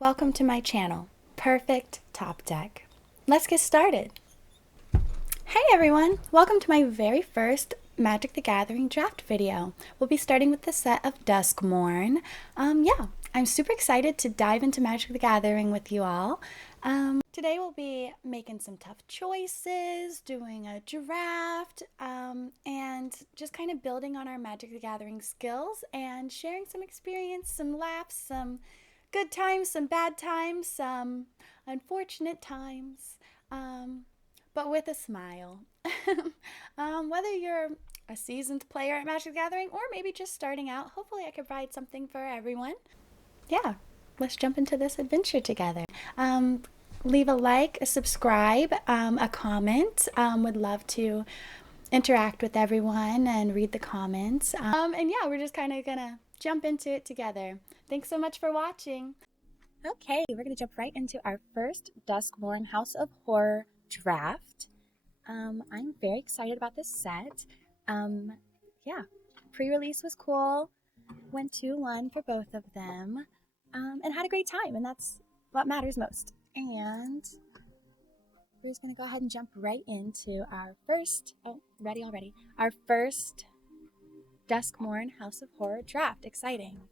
Welcome to my channel, Purrfect Topdecks. Let's get started. Hey everyone, welcome to my very first Magic the Gathering draft video. We'll be starting with the set of Duskmourn. I'm super excited to dive into Magic the Gathering with you all. Today we'll be making some tough choices, doing a draft, and just kind of building on our Magic the Gathering skills and sharing some experience, some laughs, some good times, some bad times, some unfortunate times, but with a smile. Whether you're a seasoned player at Magic the Gathering or maybe just starting out, hopefully I can provide something for everyone. Yeah, let's jump into this adventure together. Leave a like, a subscribe, a comment. Would love to interact with everyone and read the comments. And yeah, we're just kind of gonna jump into it together. Thanks so much for watching. Okay, we're gonna jump right into our first Duskmourn House of Horror draft. I'm very excited about this set. Yeah, pre-release was cool. Went 2-1 for both of them, and had a great time, and that's what matters most. And we're just gonna go ahead and jump right into our first, ready already, our first Duskmourn House of Horror draft. Exciting.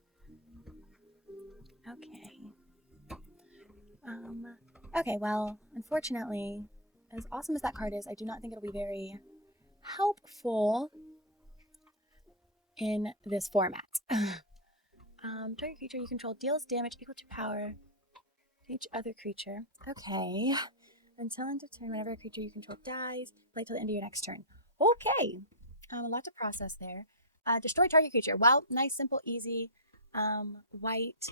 Okay. Okay, well, unfortunately, as awesome as that card is, I do not think it'll be very helpful in this format. Target creature you control deals damage equal to power to each other creature. Okay. Until end of turn, whenever a creature you control dies, play till the end of your next turn. Okay. A lot to process there. Destroy target creature. Well, nice, simple, easy. White.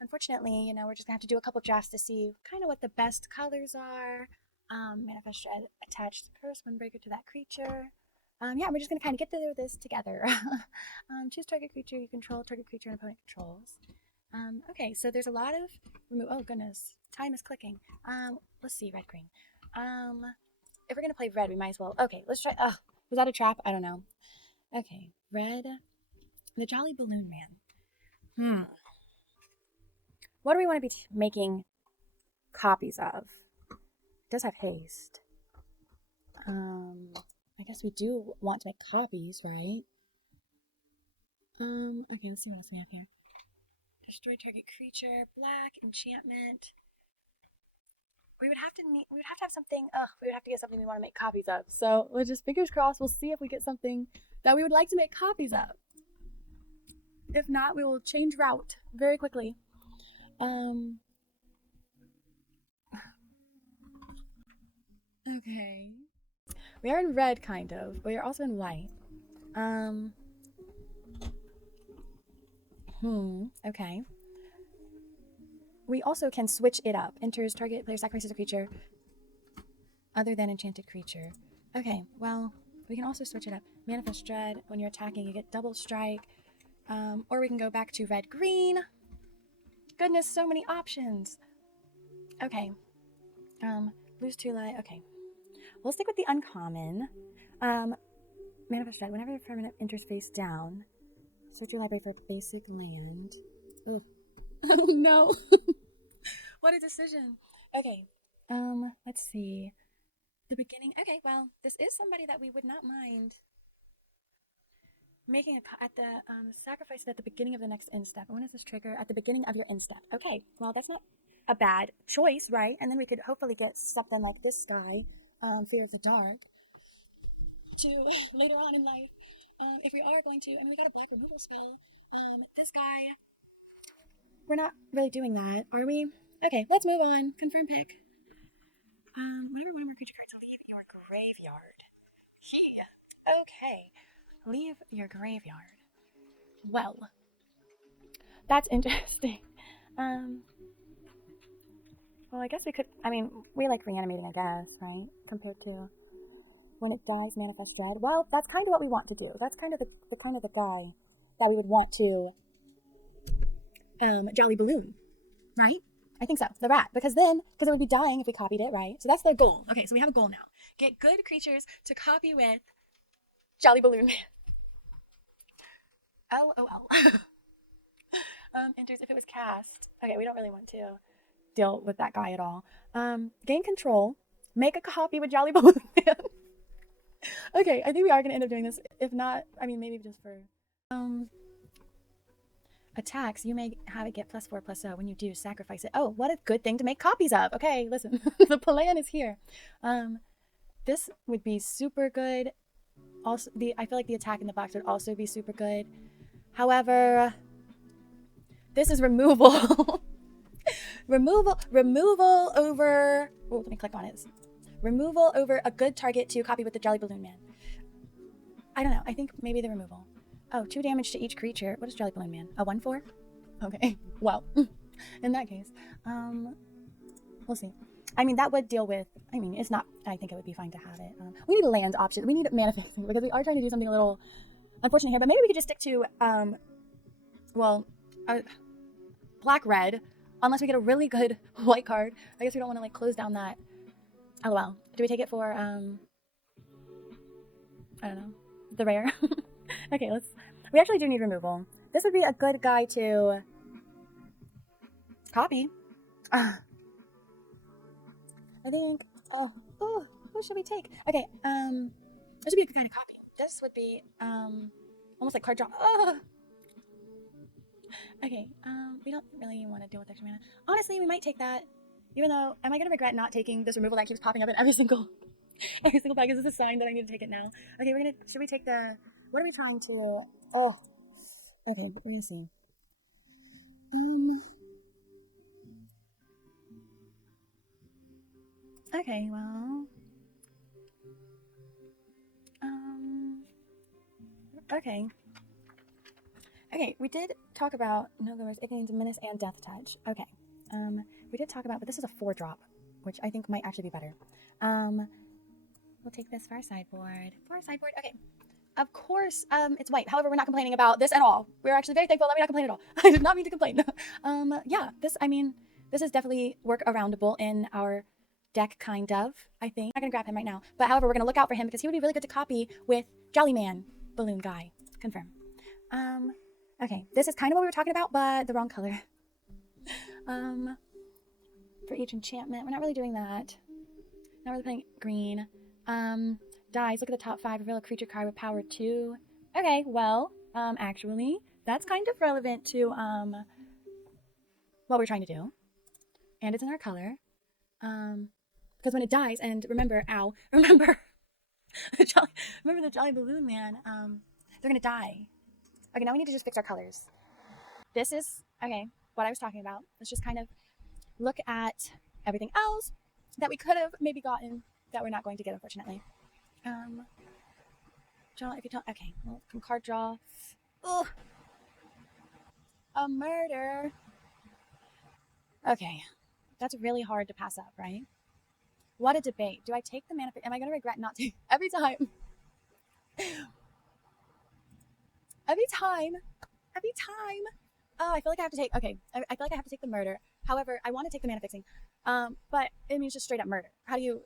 Unfortunately, we're just gonna have to do a couple drafts to see kind of what the best colors are. Manifest Dread, attach the Curse Windbreaker to that creature. Yeah, we're just gonna kind of get through this together. Choose target creature you control, target creature an opponent controls. Okay, so there's a lot of remove. Oh goodness, time is clicking. Let's see, red, green. If we're gonna play red, we might as well. Okay, let's try. Was that a trap? I don't know. Okay, red. The Jolly Balloon Man. What do we want to be making copies of? It does have haste. I guess we do want to make copies, right? Okay, let's see what else we have here. Destroy target creature, black, enchantment. We would have to have something. We would have to get something we want to make copies of. So let's just fingers crossed. We'll see if we get something that we would like to make copies of. If not, we will change route very quickly. Okay. We are in red, kind of, but we are also in white. Okay. We also can switch it up. Enters target player sacrifices a creature other than enchanted creature. Okay, well, we can also switch it up. Manifest Dread, when you're attacking, you get double strike. Or we can go back to red-green. Goodness, so many options. Okay. Lose 2 life. Okay. We'll stick with the uncommon. Manifest Dread, whenever your permanent enters face down, search your library for basic land. Ugh. Oh no. What a decision. Okay. Let's see. The beginning. Okay, well, this is somebody that we would not mind making at the sacrifice it at the beginning of the next end step. When is this trigger? At the beginning of your end step. Okay, well, that's not a bad choice, right? And then we could hopefully get something like this guy, Fear of the Dark, to later on in life. If we are going to, we got a black removal spell. This guy, we're not really doing that, are we? Okay, let's move on. Confirm pick. Whenever one of our creature cards leave your graveyard. Okay. Leave your graveyard. Well, that's interesting. Well, I guess we could, we like reanimating, I guess, right? Compared to when it dies, Manifest Dread. Well, that's kind of what we want to do. That's kind of the kind of the guy that we would want to Jolly Balloon, right? I think so. The rat. Because it would be dying if we copied it, right? So that's the goal. Okay, so we have a goal now. Get good creatures to copy with Jolly Balloon Man. LOL. Enters if it was cast. Okay, we don't really want to deal with that guy at all. Gain control. Make a copy with Jolly Balloon Man. Okay, I think we are gonna end up doing this. If not, I mean maybe just for attacks, you may have it get +4/+0. When you do, sacrifice it. Oh, what a good thing to make copies of. Okay, listen, the plan is here. This would be super good. Also, I feel like the attack in the box would also be super good. However, this is removal. removal over. Oh, let me click on it. Removal over a good target to copy with the Jolly Balloon Man. I don't know. I think maybe the removal. Oh, 2 damage to each creature. What is Jolly Balloon Man? A 1/4? Okay. Well, in that case, we'll see. I mean, that would deal with. I mean, it's not. I think it would be fine to have it. We need a land option. We need mana fixing because we are trying to do something a little unfortunate here. But maybe we could just stick to black red, unless we get a really good white card. I guess we don't want to like close down that. LOL. Do we take it for I don't know, the rare? Okay, we actually do need removal. This would be a good guy to copy. I think, who should we take? Okay, this would be a good kind of copy. This would be, almost like card draw. Okay, we don't really want to deal with extra mana. Honestly, we might take that, even though, am I going to regret not taking this removal that keeps popping up in every single pack? Is this a sign that I need to take it now? Okay, should we take the, what are we trying to, okay, let me see. Okay, well, okay. Okay, we did talk about No Glimmers, Ignites, Menace, and Death Touch. Okay, we did talk about, but this is a 4-drop, which I think might actually be better. We'll take this for our sideboard. Okay. Of course, it's white. However, we're not complaining about this at all. We're actually very thankful that we're not complaining at all. I did not mean to complain. Yeah, this is definitely work-aroundable in our deck, kind of, I think. I'm not going to grab him right now. But however, we're going to look out for him because he would be really good to copy with Jolly Man Balloon Guy. Confirm. Okay, this is kind of what we were talking about, but the wrong color. For each enchantment, we're not really doing that. Not really playing green. Dice, look at the top 5, reveal a creature card with power 2. Okay, well, actually, that's kind of relevant to, what we're trying to do. And it's in our color. Because when it dies, and remember the Jolly Balloon Man, they're gonna die. Okay, now we need to just fix our colors. This is, okay, what I was talking about. Let's just kind of look at everything else that we could have maybe gotten that we're not going to get, unfortunately. Draw, if you don't, okay, well, from card draw. Ugh. A murder. Okay, that's really hard to pass up, right? What a debate. Do I take the mana? Am I going to regret not taking every time? Every time. Oh, I feel like I have to take, okay, I feel like I have to take the murder. However, I want to take the mana fixing. But it means just straight up murder. How do you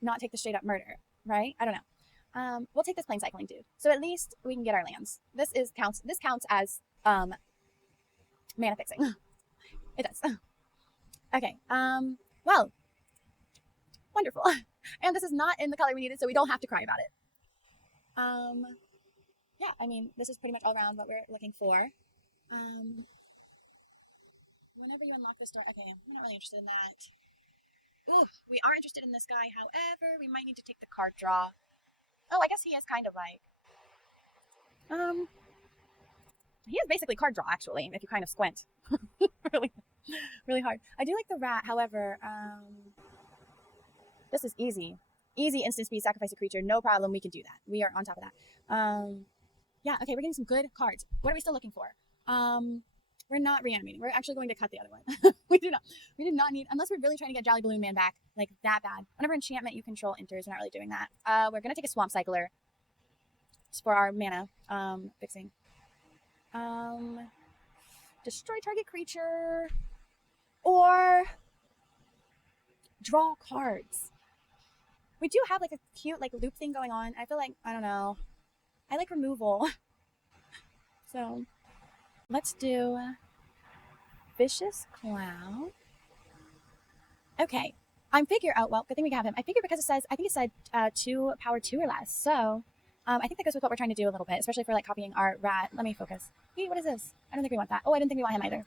not take the straight up murder, right? I don't know. We'll take this plane cycling dude. So at least we can get our lands. This counts as mana fixing. It does. Okay. Well, wonderful. And this is not in the color we needed, so we don't have to cry about it. Yeah, I mean, this is pretty much all around what we're looking for. Whenever you unlock this door, okay, I'm not really interested in that. Ooh, we are interested in this guy. However, we might need to take the card draw. Oh, I guess he is kind of like, he is basically card draw, actually, if you kind of squint. really, really hard. I do like the rat, however, this is easy. Easy instant speed, sacrifice a creature, no problem, we can do that. We are on top of that. Yeah, okay, we're getting some good cards. What are we still looking for? We're not reanimating. We're actually going to cut the other one. We do not need, unless we're really trying to get Jolly Balloon Man back, like that bad. Whenever enchantment you control enters, we're not really doing that. We're going to take a Swamp Cycler for our mana fixing. Destroy target creature or draw cards. We do have like a cute like loop thing going on. I feel like, I don't know. I like removal. So let's do Vicious Clown. Okay. Well, good thing we have him. I figure because I think it said 2 power 2 or less. So I think that goes with what we're trying to do a little bit, especially for like copying our rat. Let me focus. Hey, what is this? I don't think we want that. Oh, I didn't think we want him either.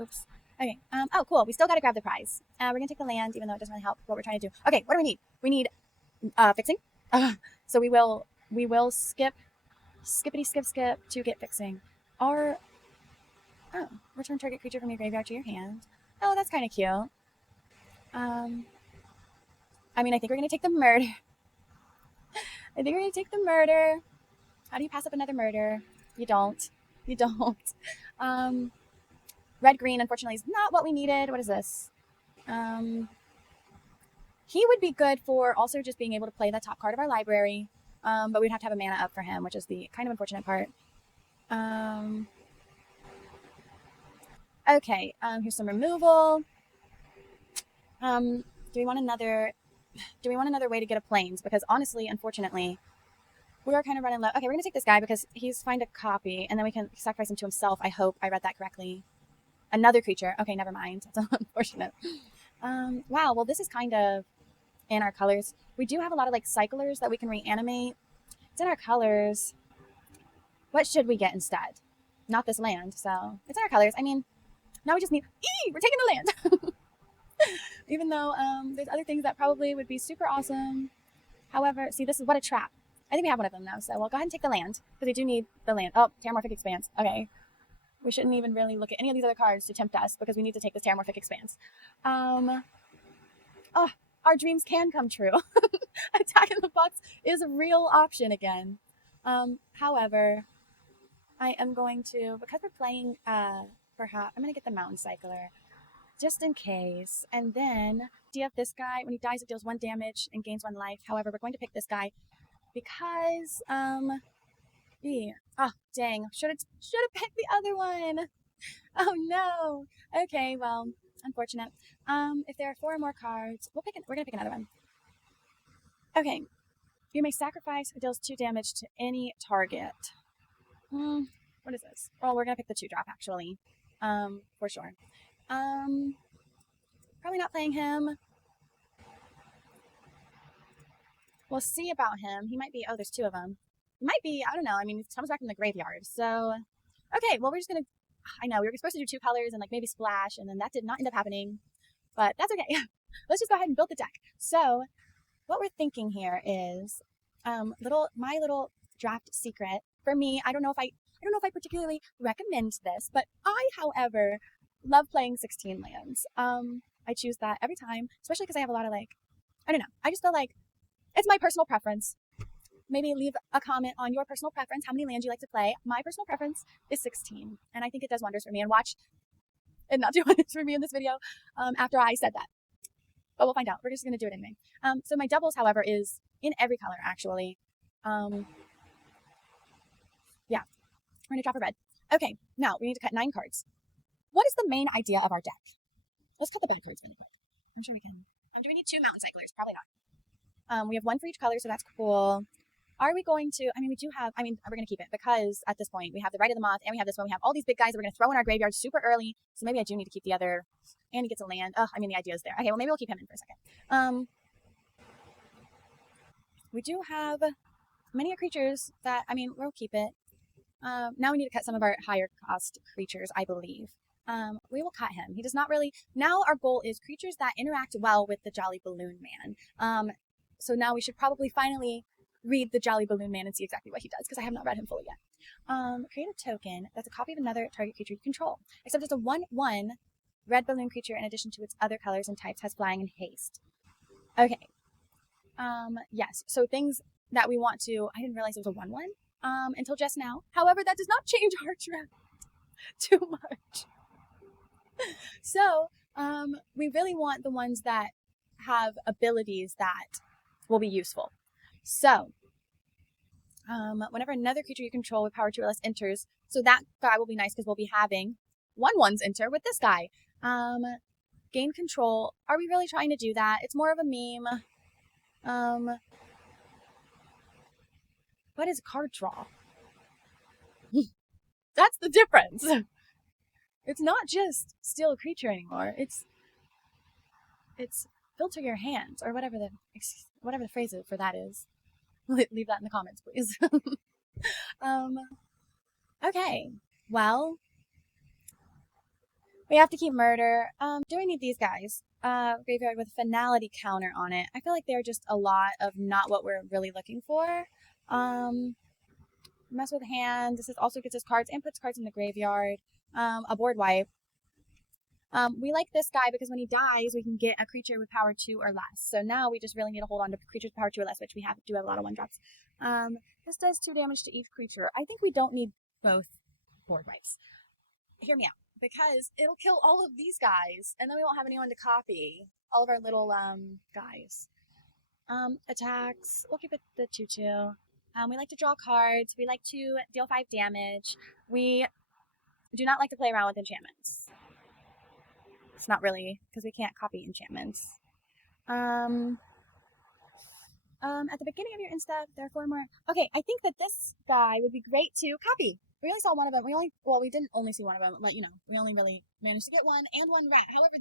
Oops. Okay. Oh, cool. We still got to grab the prize. We're going to take the land, even though it doesn't really help what we're trying to do. Okay. What do we need? We need fixing. So we will skippity skip to get fixing. Return target creature from your graveyard to your hand. Oh, that's kind of cute. I mean, I think we're going to take the murder. I think we're going to take the murder. How do you pass up another murder? You don't. You don't. Red green, unfortunately, is not what we needed. What is this? He would be good for also just being able to play the top card of our library. But we'd have to have a mana up for him, which is the kind of unfortunate part. Okay, here's some removal. Do we want another way to get a planes? Because honestly, unfortunately, we are kind of running low. Okay, we're gonna take this guy because he's find a copy, and then we can sacrifice him to himself. I hope I read that correctly. Another creature. Okay, never mind. That's unfortunate. Wow. Well, this is kind of in our colors. We do have a lot of like cyclers that we can reanimate. It's in our colors. What should we get instead? Not this land. So it's in our colors. I mean, now we just need. We're taking the land. Even though there's other things that probably would be super awesome. However, see, this is what a trap. I think we have one of them now, so we'll go ahead and take the land, because we do need the land. Oh, Terramorphic Expanse. Okay. We shouldn't even really look at any of these other cards to tempt us, because we need to take this Terramorphic Expanse. Oh, our dreams can come true. Attack in the Box is a real option again. However, I am going to, because we're playing, perhaps, I'm going to get the Mountain Cycler, just in case. And then, do you have this guy? When he dies, it deals 1 damage and gains 1 life. However, we're going to pick this guy because, yeah. Oh, dang. Should have picked the other one. Oh, no. Okay, well, unfortunate. If there are 4 more cards, we're going to pick another one. Okay. You may sacrifice. It deals 2 damage to any target. What is this? Well, we're going to pick the 2-drop, actually. For sure. Probably not playing him. We'll see about him. He might be, oh, there's 2 of them. Might be, I don't know. I mean, he comes back from the graveyard. So, okay, well, we're just going to, I know, we were supposed to do 2 colors and like maybe splash, and then that did not end up happening. But that's okay. Let's just go ahead and build the deck. So, what we're thinking here is my little draft secret. For me, I don't know if I particularly recommend this, but I, however, love playing 16 lands. I choose that every time, especially because I have a lot of like, I don't know. I just feel like it's my personal preference. Maybe leave a comment on your personal preference, how many lands you like to play. My personal preference is 16, and I think it does wonders for me. And watch it not do wonders for me in this video after I said that. But we'll find out. We're just going to do it anyway. So my doubles, however, is in every color, actually. Yeah, we're going to drop a red. Okay, now we need to cut 9 cards. What is the main idea of our deck? Let's cut the bad cards really quick. I'm sure we can. Do we need 2 mountain cyclers? Probably not. We have 1 for each color, so that's cool. Are we going to, we do have, we're going to keep it because at this point we have the Rite of the Moth and we have this one. We have all these big guys that we're going to throw in our graveyard super early. So maybe I do need to keep the other, and he gets a land. Oh, the idea is there. Okay, well, maybe we'll keep him in for a second. We do have many creatures that, we'll keep it. Now we need to cut some of our higher cost creatures, I believe. We will cut him. He does not really, now our goal is creatures that interact well with the Jolly Balloon Man. So now we should probably finally read the Jolly Balloon Man and see exactly what he does, because I have not read him fully yet. Create a token that's a copy of another target creature you control, except it's a 1/1 red balloon creature in addition to its other colors and types, has flying and haste. Okay. Yes, so things that we want to, I didn't realize it was a 1/1 until just now. However, that does not change our draft too much. So, we really want the ones that have abilities that will be useful. So, whenever another creature you control with power 2 or less enters, so that guy will be nice because we'll be having 1/1s enter with this guy. Gain control. Are we really trying to do that? It's more of a meme. What is card draw? That's the difference. It's not just steal a creature anymore. It's filter your hands, or whatever the phrase for that is. Leave that in the comments, please. um, okay. Well, we have to keep murder. Do we need these guys? Graveyard with finality counter on it. I feel like they're just a lot of not what we're really looking for. Mess with hand. This is also gets us cards and puts cards in the graveyard. A board wipe. We like this guy because when he dies, we can get a creature with power 2 or less. So now we just really need to hold on to creatures with power 2 or less, which we do have a lot of 1-drops. This does 2 damage to each creature. I think we don't need both board wipes. Hear me out. Because it'll kill all of these guys, and then we won't have anyone to copy. All of our little guys. Attacks. We'll keep it the 2/2. We like to draw cards. We like to deal 5 damage. We do not like to play around with enchantments. It's not really, because we can't copy enchantments. At the beginning of your instep, there are 4 more. Okay, I think that this guy would be great to copy. We only saw one of them. We didn't only see one of them, but we only really managed to get one and one rat. However,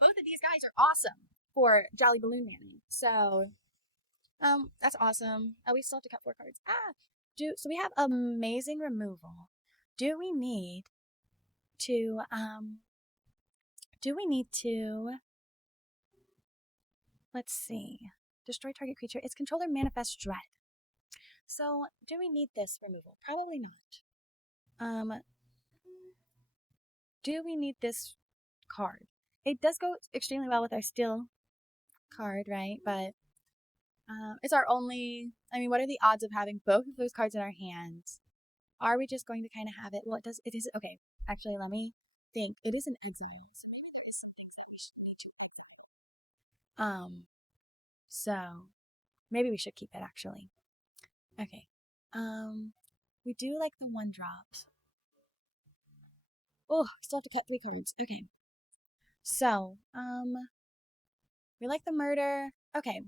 both of these guys are awesome for Jolly Balloon Manning. So, that's awesome. We still have to cut 4 cards. So we have amazing removal. Do we need to, let's see. Destroy target creature. Its controller manifests dread. So, do we need this removal? Probably not. Do we need this card? It does go extremely well with our steal card, right? But it's our only... what are the odds of having both of those cards in our hands? Are we just going to kind of have it? Well, it is... Okay, actually, let me think. It is an exile. So maybe we should keep it, actually. Okay. We do like the 1-drops. Oh, still have to cut 3 cards. Okay. So, we like the murder. Okay.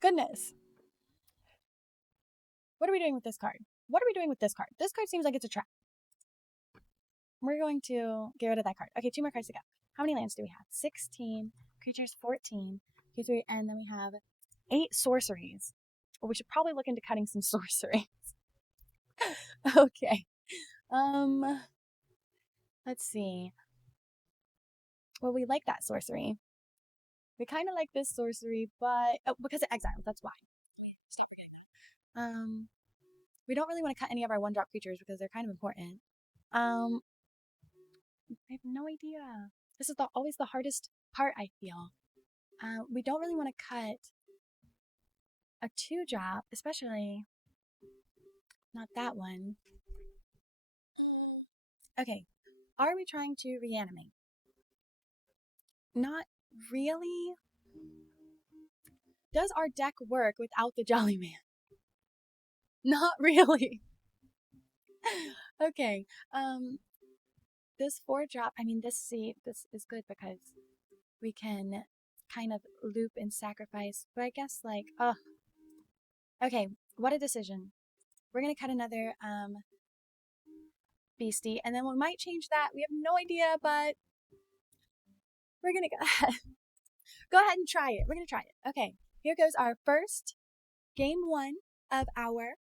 Goodness. What are we doing with this card? What are we doing with this card? This card seems like it's a trap. We're going to get rid of that card. Okay, 2 more cards to go. How many lands do we have? 16. Creatures, 14. And then we have 8 sorceries. Well, we should probably look into cutting some sorceries. Okay. Let's see. Well, we like that sorcery. We kind of like this sorcery, but... Oh, because it exiles, that's why. Stop forgetting that. We don't really want to cut any of our 1-drop creatures because they're kind of important. I have no idea. This is always the hardest part, I feel. We don't really want to cut a 2-drop, especially not that one. Okay. Are we trying to reanimate? Not really. Does our deck work without the Jolly Man? Not really. Okay. This 4-drop, this is good because we can kind of loop and sacrifice, but I guess okay, what a decision. We're gonna cut another beastie, and then we might change that. We have no idea, but we're gonna go ahead and try it. We're gonna try it. Okay, here goes our first game 1 of our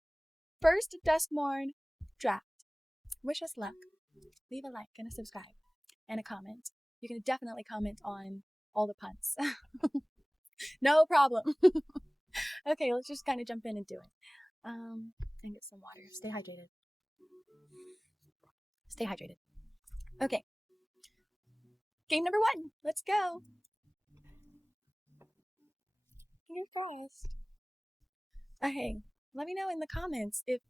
first Duskmourn draft. Wish us luck. Leave a like and a subscribe and a comment. You can definitely comment on all the puns. No problem. Okay, let's just kind of jump in and do it. And get some water. Stay hydrated. Stay hydrated. Okay. Game number 1. Let's go. Fingers crossed. Okay. Let me know in the comments if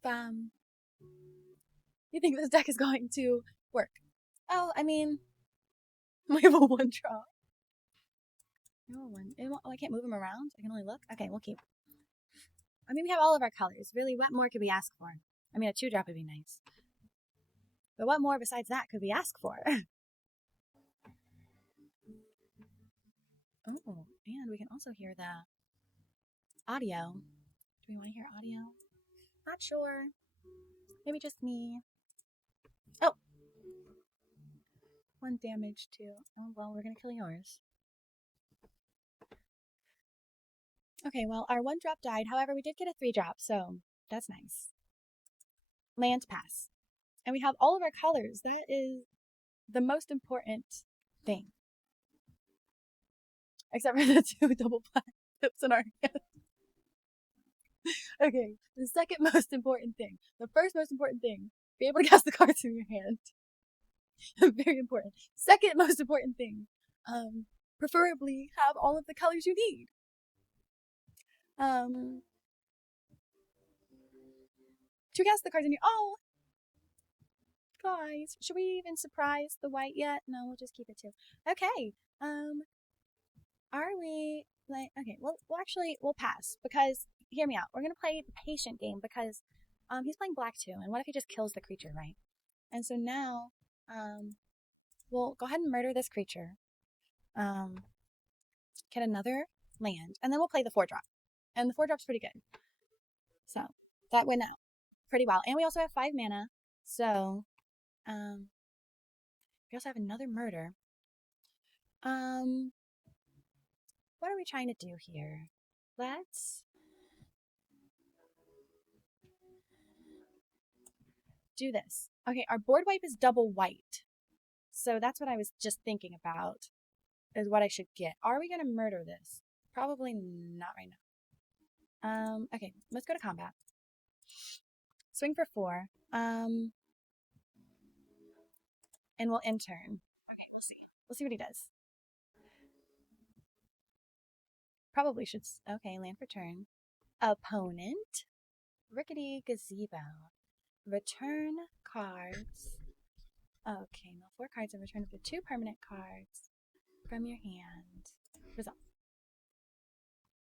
you think this deck is going to work. Oh, we have a 1-drop. Oh, I can't move them around? I can only look? Okay, we'll keep. We have all of our colors. Really, what more could we ask for? A 2-drop would be nice. But what more besides that could we ask for? Oh, and we can also hear the audio. Do we want to hear audio? Not sure. Maybe just me. Oh. 1 damage too. Oh, well, we're gonna kill yours. Okay, well, our 1-drop died. However, we did get a 3-drop, so that's nice. Land pass. And we have all of our colors. That is the most important thing. Except for the 2 double black tips in our hand. Okay, the second most important thing. The first most important thing, be able to cast the cards in your hand. Very important. Second most important thing, preferably have all of the colors you need. To cast the cards in your, oh, guys, should we even surprise the white yet? No, we'll just keep it 2. Okay, are we, like, okay, well, we'll pass, because, hear me out, we're gonna play the patient game, because, he's playing black too, and what if he just kills the creature, right? And so now, we'll go ahead and murder this creature, get another land, and then we'll play the 4-drop. And the 4-drop's pretty good. So, that went out pretty well. And we also have 5 mana, so, we also have another murder. What are we trying to do here? Let's do this. Okay, our board wipe is double white. So that's what I was just thinking about, is what I should get. Are we going to murder this? Probably not right now. Okay, let's go to combat. Swing for 4. And we'll end turn. Okay, we'll see. We'll see what he does. Probably should, okay, land for turn. Opponent. Rickety Gazebo. Return cards. Okay, no 4 cards and return up to 2 permanent cards from your hand. Resolve.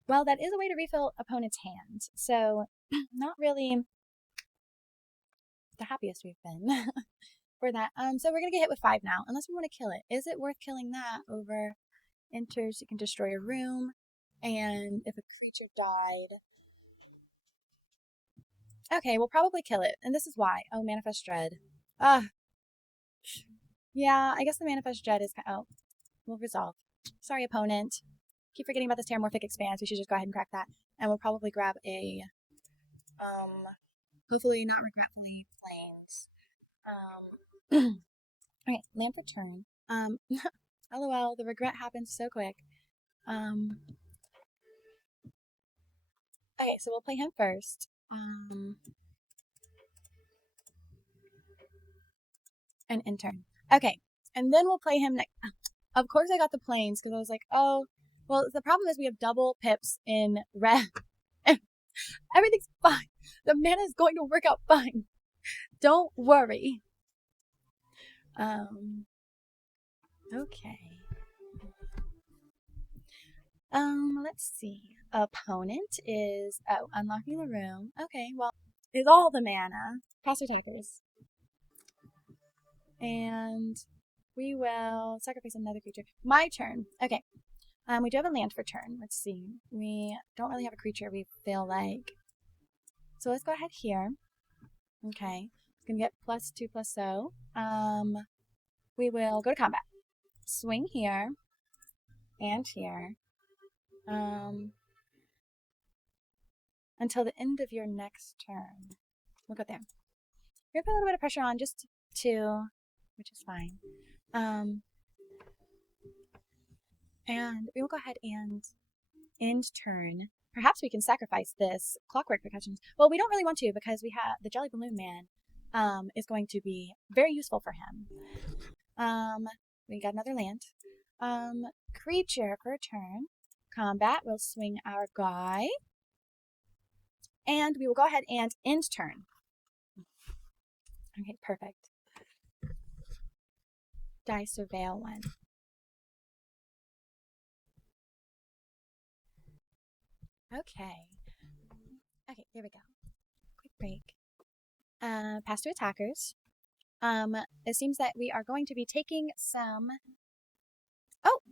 Well, that is a way to refill opponent's hand, so not really the happiest we've been for that. So we're gonna get hit with 5 now, unless we want to kill it. Is it worth killing that over enters? You can destroy a room, and if a creature died. Okay, we'll probably kill it, and this is why. Oh, Manifest Dread. Yeah, I guess the Manifest Dread is, oh, we'll resolve. Sorry, opponent. Keep forgetting about this Terramorphic Expanse. We should just go ahead and crack that. And we'll probably grab a, hopefully not regretfully, Plains. Alright, land for turn. LOL, the regret happens so quick. Okay, so we'll play him first. And in turn. Okay, and then we'll play him next. Of course I got the Plains, because I was like, oh, well, the problem is we have double pips in red. Everything's fine. The mana is going to work out fine. Don't worry. Okay. Let's see. Opponent is, oh, unlocking the room. Okay, well, is all the mana. Pass your takers. And we will sacrifice another creature. My turn. Okay. We do have a land for turn. Let's see. We don't really have a creature we feel like. So let's go ahead here. Okay. It's gonna get +2/+0. We will go to combat. Swing here. And here. Until the end of your next turn. We'll go there. We're gonna put a little bit of pressure on, just 2, which is fine. And we will go ahead and end turn. Perhaps we can sacrifice this Clockwork Percussions. Well, we don't really want to, because we have the Jolly Balloon Man is going to be very useful for him. We got another land. Creature for a turn. Combat, we'll swing our guy. And we will go ahead and end turn. Okay, perfect. Die Surveil 1. Okay. Okay, here we go. Quick break. Pass to attackers. It seems that we are going to be taking some... Oh!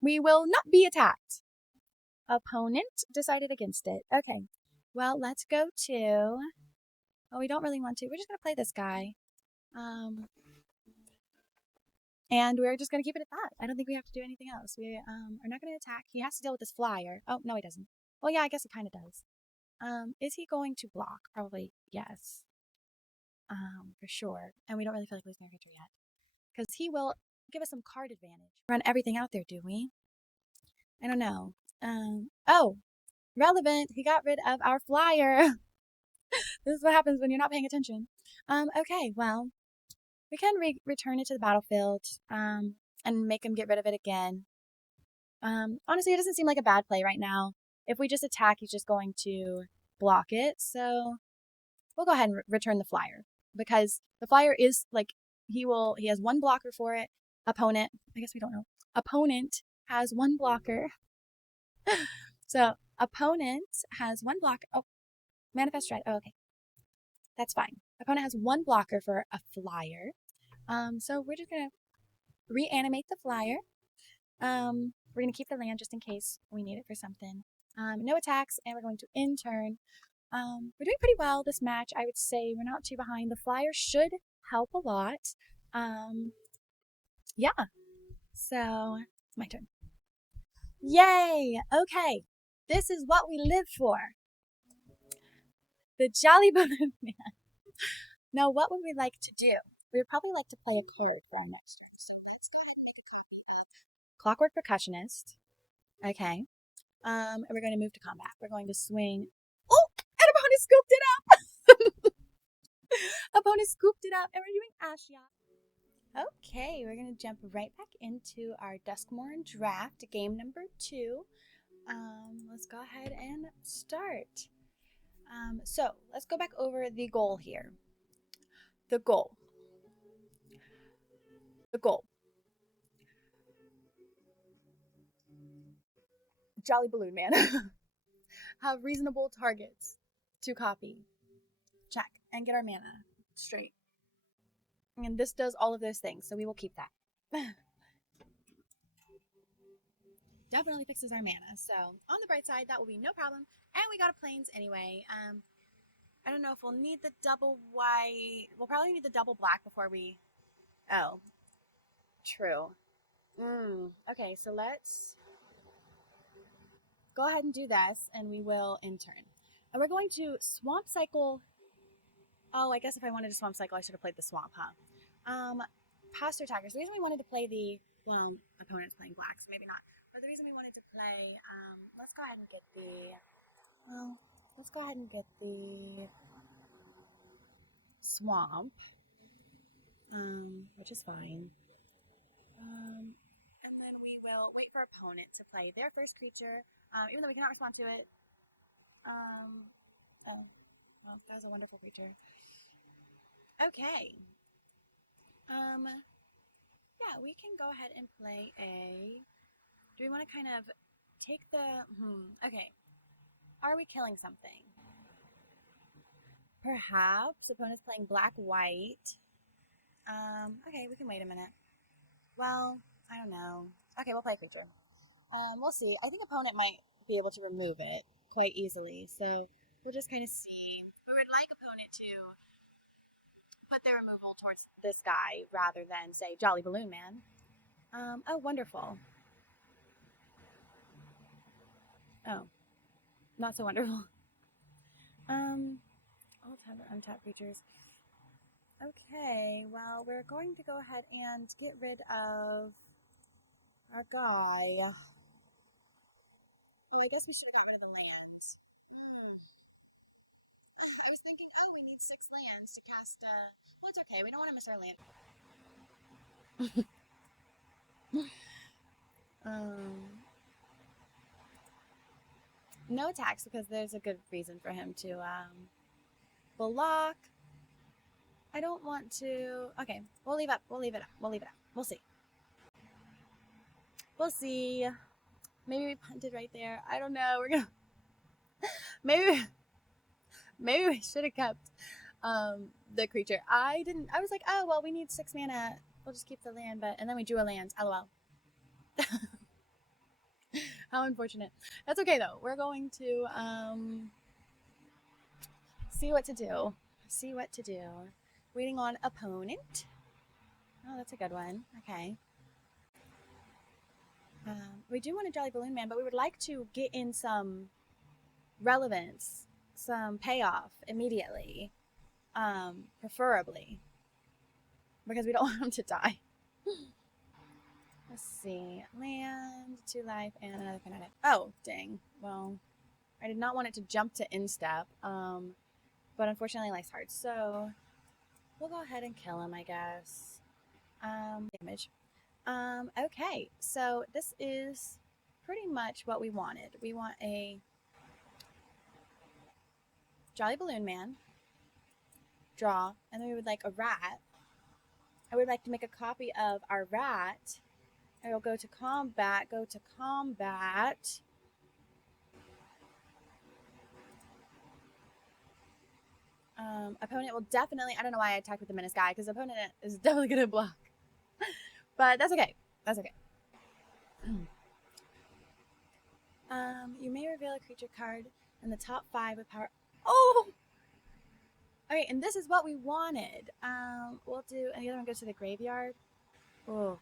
We will not be attacked. Opponent decided against it. Okay. Well, let's go to... Oh, we don't really want to. We're just going to play this guy. And we're just going to keep it at that. I don't think we have to do anything else. We are not going to attack. He has to deal with this flyer. Oh, no, he doesn't. Well, yeah, I guess he kind of does. Is he going to block? Probably yes. For sure. And we don't really feel like losing our creature yet. Because he will give us some card advantage. Run everything out there, do we? I don't know. Oh, relevant. He got rid of our flyer. This is what happens when you're not paying attention. Okay, well, we can return it to the battlefield, and make him get rid of it again. Honestly, it doesn't seem like a bad play right now. If we just attack, he's just going to block it. So we'll go ahead and return the flyer, because the flyer is like, he has one blocker for it. Opponent, I guess we don't know. Opponent has one blocker. So opponent has one block. Oh, manifest dread. Oh, okay. That's fine. Opponent has one blocker for a flyer. So we're just gonna reanimate the flyer. We're gonna keep the land just in case we need it for something. No attacks, and we're going to in turn. We're doing pretty well this match, I would say. We're not too behind. The flyer should help a lot. Yeah. So it's my turn. Yay! Okay. This is what we live for. The Jolly Balloon Man. Now, what would we like to do? We would probably like to play a card for our next one. Clockwork Percussionist. Okay. And we're going to move to combat. We're going to swing. Oh! And opponent scooped it up! Opponent scooped it up, and we're doing Ashia. Okay, we're going to jump right back into our Duskmourn draft, game number 2. Let's go ahead and start. So let's go back over the goal here. The goal. Jolly Balloon Man. Have reasonable targets to copy. Check. And get our mana straight. And this does all of those things, so we will keep that. Definitely fixes our mana. So on the bright side, that will be no problem. And we got a plains anyway. I don't know if we'll need the double white. We'll probably need the double black before we... Oh. True. Okay, so let's go ahead and do this, and we will in turn. And we're going to Swamp Cycle. Oh, I guess if I wanted to Swamp Cycle, I should have played the Swamp, huh? Pastor Attackers. The reason we wanted to play the... Well, opponent's playing black, so maybe not. But the reason we wanted to play... let's go ahead and get the... Well, let's go ahead and get the... Swamp. Which is fine. And then we will wait for opponent to play their first creature, even though we cannot respond to it. Oh, well, that was a wonderful creature. Okay. Yeah, we can go ahead and play a... Do we want to kind of take the... Okay. Are we killing something? Perhaps. Opponent's playing black-white. Okay, we can wait a minute. Well, I don't know. Okay, we'll play a creature. We'll see. I think opponent might be able to remove it quite easily, so we'll just kind of see. We would like opponent to put their removal towards this guy rather than, say, Jolly Balloon Man. Oh, wonderful. Oh, not so wonderful. I'll have untap creatures. Okay, well, we're going to go ahead and get rid of our guy. Oh, I guess we should have got rid of the lands. I was thinking, oh, we need 6 lands to cast, well, it's okay, we don't want to miss our land. No attacks, because there's a good reason for him to, block. I don't want to, okay, we'll leave it up, we'll see. Maybe we punted right there, I don't know, we're gonna, maybe we should have kept, the creature. I was like, oh, well, we need 6 mana, we'll just keep the land, and then we drew a land, lol. How unfortunate. That's okay, though. We're going to, see what to do. Waiting on opponent. Oh, that's a good one. Okay. We do want a Jolly Balloon Man, but we would like to get in some relevance, some payoff immediately, preferably, because we don't want him to die. Let's see. Land, 2 life, and another kinetic. Oh, dang. Well, I did not want it to jump to instep, but unfortunately life's hard. So we'll go ahead and kill him, I guess. Damage. Okay, so this is pretty much what we wanted. We want a Jolly Balloon Man, draw, and then we would like a rat. I would like to make a copy of our rat. I will go to combat, opponent will definitely, I don't know why I attacked with the Menace guy, because opponent is definitely going to block. But that's okay. That's okay. You may reveal a creature card in the top 5 with power. Oh! Okay, and this is what we wanted. We'll do, and the other one goes to the graveyard. Oh.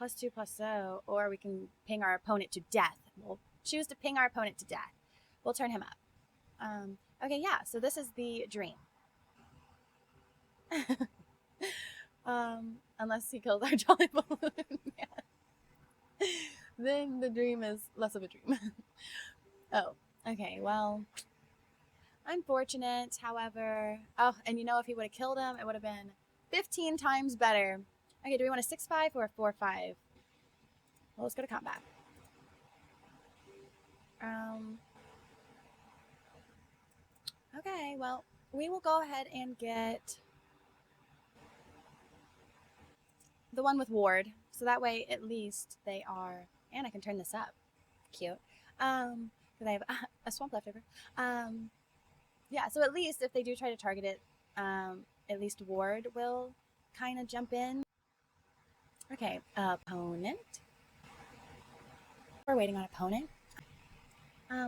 +2/+0, or we can ping our opponent to death. We'll choose to ping our opponent to death. We'll turn him up. Okay, yeah, so this is the dream. Unless he kills our Jolly Balloon Man. Then the dream is less of a dream. Oh, okay, well, unfortunate, however. Oh, and you know, if he would have killed him, it would have been 15 times better. Okay, do we want a 6/5 or a 4/5? Well, let's go to combat. Okay, well, we will go ahead and get the one with ward, so that way at least they are, and I can turn this up. Cute. Because I have a swamp leftover. Yeah, so at least if they do try to target it, at least ward will kind of jump in. Okay, opponent. We're waiting on opponent.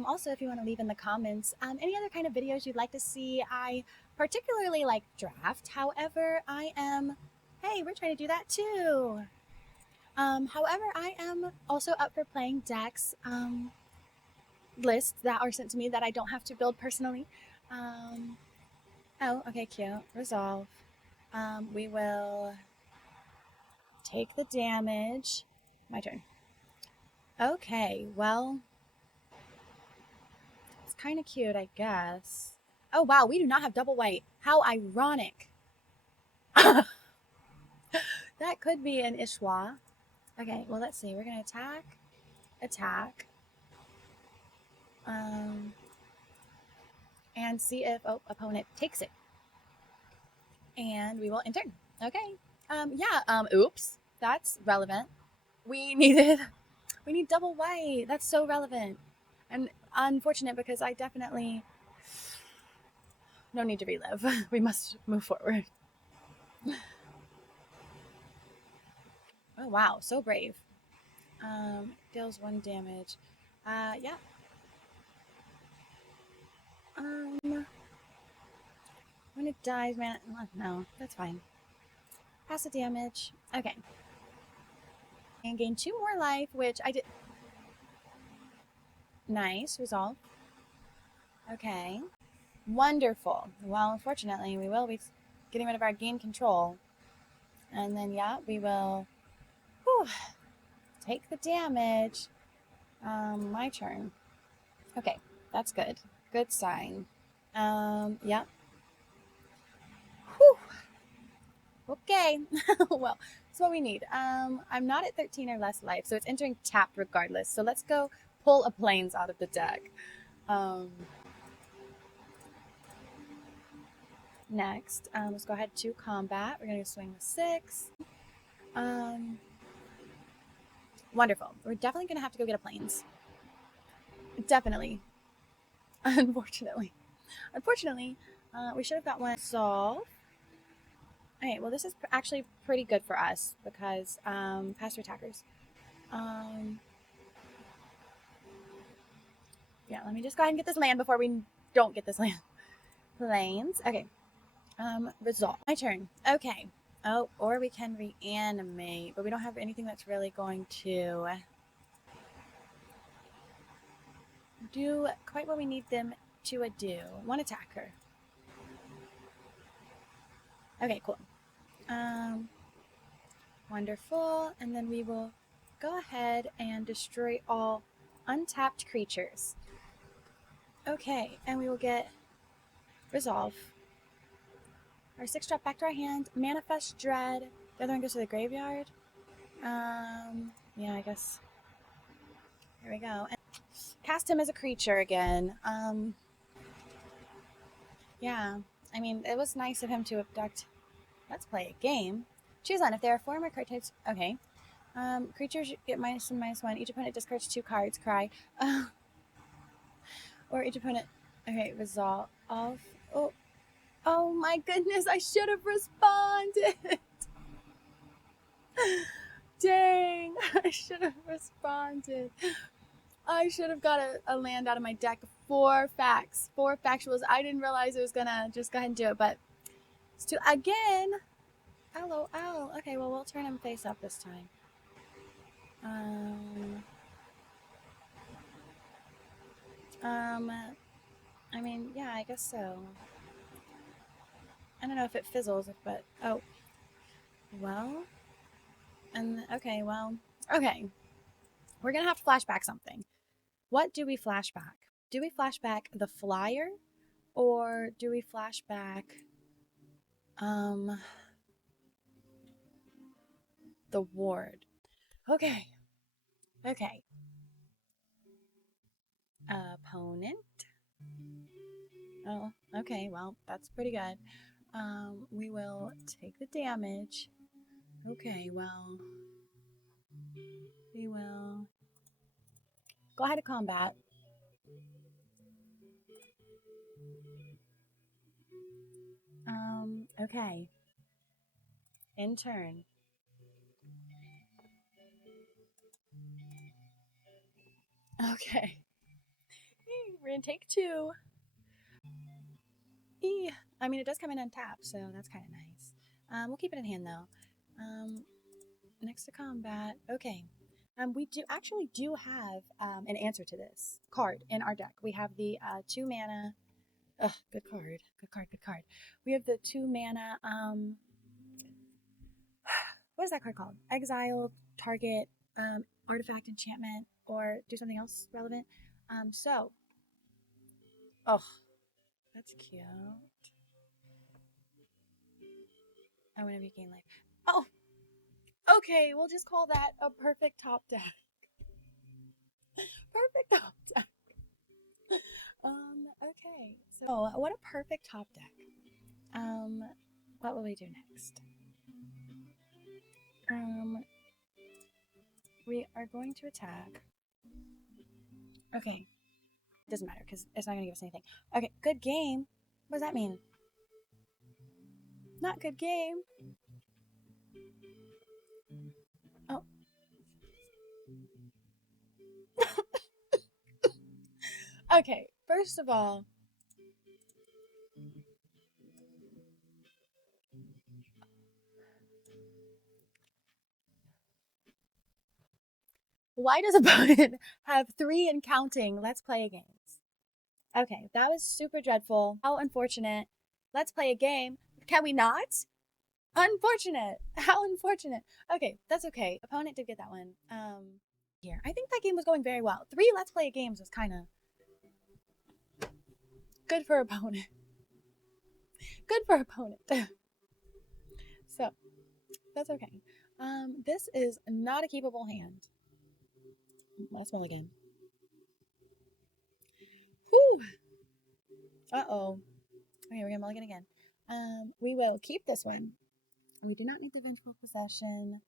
Also, if you want to leave in the comments any other kind of videos you'd like to see. I particularly like draft. However, hey, we're trying to do that too. However, I am also up for playing decks lists that are sent to me that I don't have to build personally. Oh, okay, cute. Resolve. We will take the damage. My turn. Okay, well, it's kind of cute, I guess. Oh, wow, we do not have double white. How ironic. That could be an Ishwa. Okay, well, let's see. We're going to attack, and see if opponent takes it. And we will enter. Okay. Oops. That's relevant. We need double white. That's so relevant. And unfortunate because I definitely no need to relive. We must move forward. Oh wow, so brave. Deals 1 damage. Yeah. When it dies, man, no, that's fine. Pass the damage. Okay. And gain 2 more life, which I did. Nice, resolve. Okay. Wonderful. Well, unfortunately, we will be getting rid of our gain control. And then, yeah, we will take the damage. My turn. Okay, that's good. Good sign. Yeah. Whew. Okay. Well, that's what we need. I'm not at 13 or less life, so it's entering tapped regardless. So let's go pull a plains out of the deck. Next, let's go ahead to combat. We're going to swing with 6. Wonderful. We're definitely going to have to go get a plains. Definitely. Unfortunately, we should have got one. Solve. Okay, well, this is actually pretty good for us because pass attackers. Yeah, let me just go ahead and get this land before we don't get this land. Plains. Okay. Resolve. My turn. Okay. Oh, or we can reanimate, but we don't have anything that's really going to do quite what we need them to do. One attacker. Okay, cool. Wonderful. And then we will go ahead and destroy all untapped creatures. Okay, and we will get Resolve. Our 6-drop back to our hand. Manifest Dread. The other one goes to the graveyard. Yeah, I guess. Here we go. And cast him as a creature again. Yeah. I mean, it was nice of him to abduct. Let's play a game. Choose one. If there are 4 more card types. Okay. Creatures get -1/-1. Each opponent discards 2 cards. Cry. Or each opponent. Okay, resolve. Oh, oh my goodness! I should have responded. Dang! I should have responded. I should have got a land out of my deck. 4 facts, 4 factuals. I didn't realize it was gonna just go ahead and do it, but it's too again. LOL. Okay, well we'll turn him face up this time. I mean, yeah, I guess so. I don't know if it fizzles, but oh, well, and okay, well, okay. We're gonna have to flashback something. What do we flashback? Do we flashback the flyer, or do we flashback the ward? Okay, okay. Opponent. Oh, okay. Well, that's pretty good. We will take the damage. Okay, well, we will go ahead to combat. Okay. In turn. Okay. We're gonna take 2. I mean, it does come in untapped, so that's kind of nice. We'll keep it in hand though. Next to combat. Okay. We do have an answer to this card in our deck. We have the 2 mana. Ugh, good card. Good card. Good card. We have the 2 mana. What is that card called? Exile target artifact enchantment or do something else relevant. So, oh, that's cute. I want to gain life. Oh, okay. We'll just call that a perfect top deck. Perfect top deck. Okay. So, what a perfect top deck. What will we do next? We are going to attack. Okay. Doesn't matter because it's not going to give us anything. Okay, good game. What does that mean? Not good game. Oh. Okay, first of all, why does opponent have 3 and counting Let's Play games? Okay, that was super dreadful. How unfortunate. Let's play a game. Can we not? Unfortunate. How unfortunate. Okay, that's okay. Opponent did get that one. Here. I think that game was going very well. 3 Let's Play games was kind of good for opponent. Good for opponent. So, that's okay. This is not a keepable hand. Last mulligan. Whew. Uh-oh. Okay, we're gonna mulligan again. We will keep this one. We do not need the Vengeful Possession.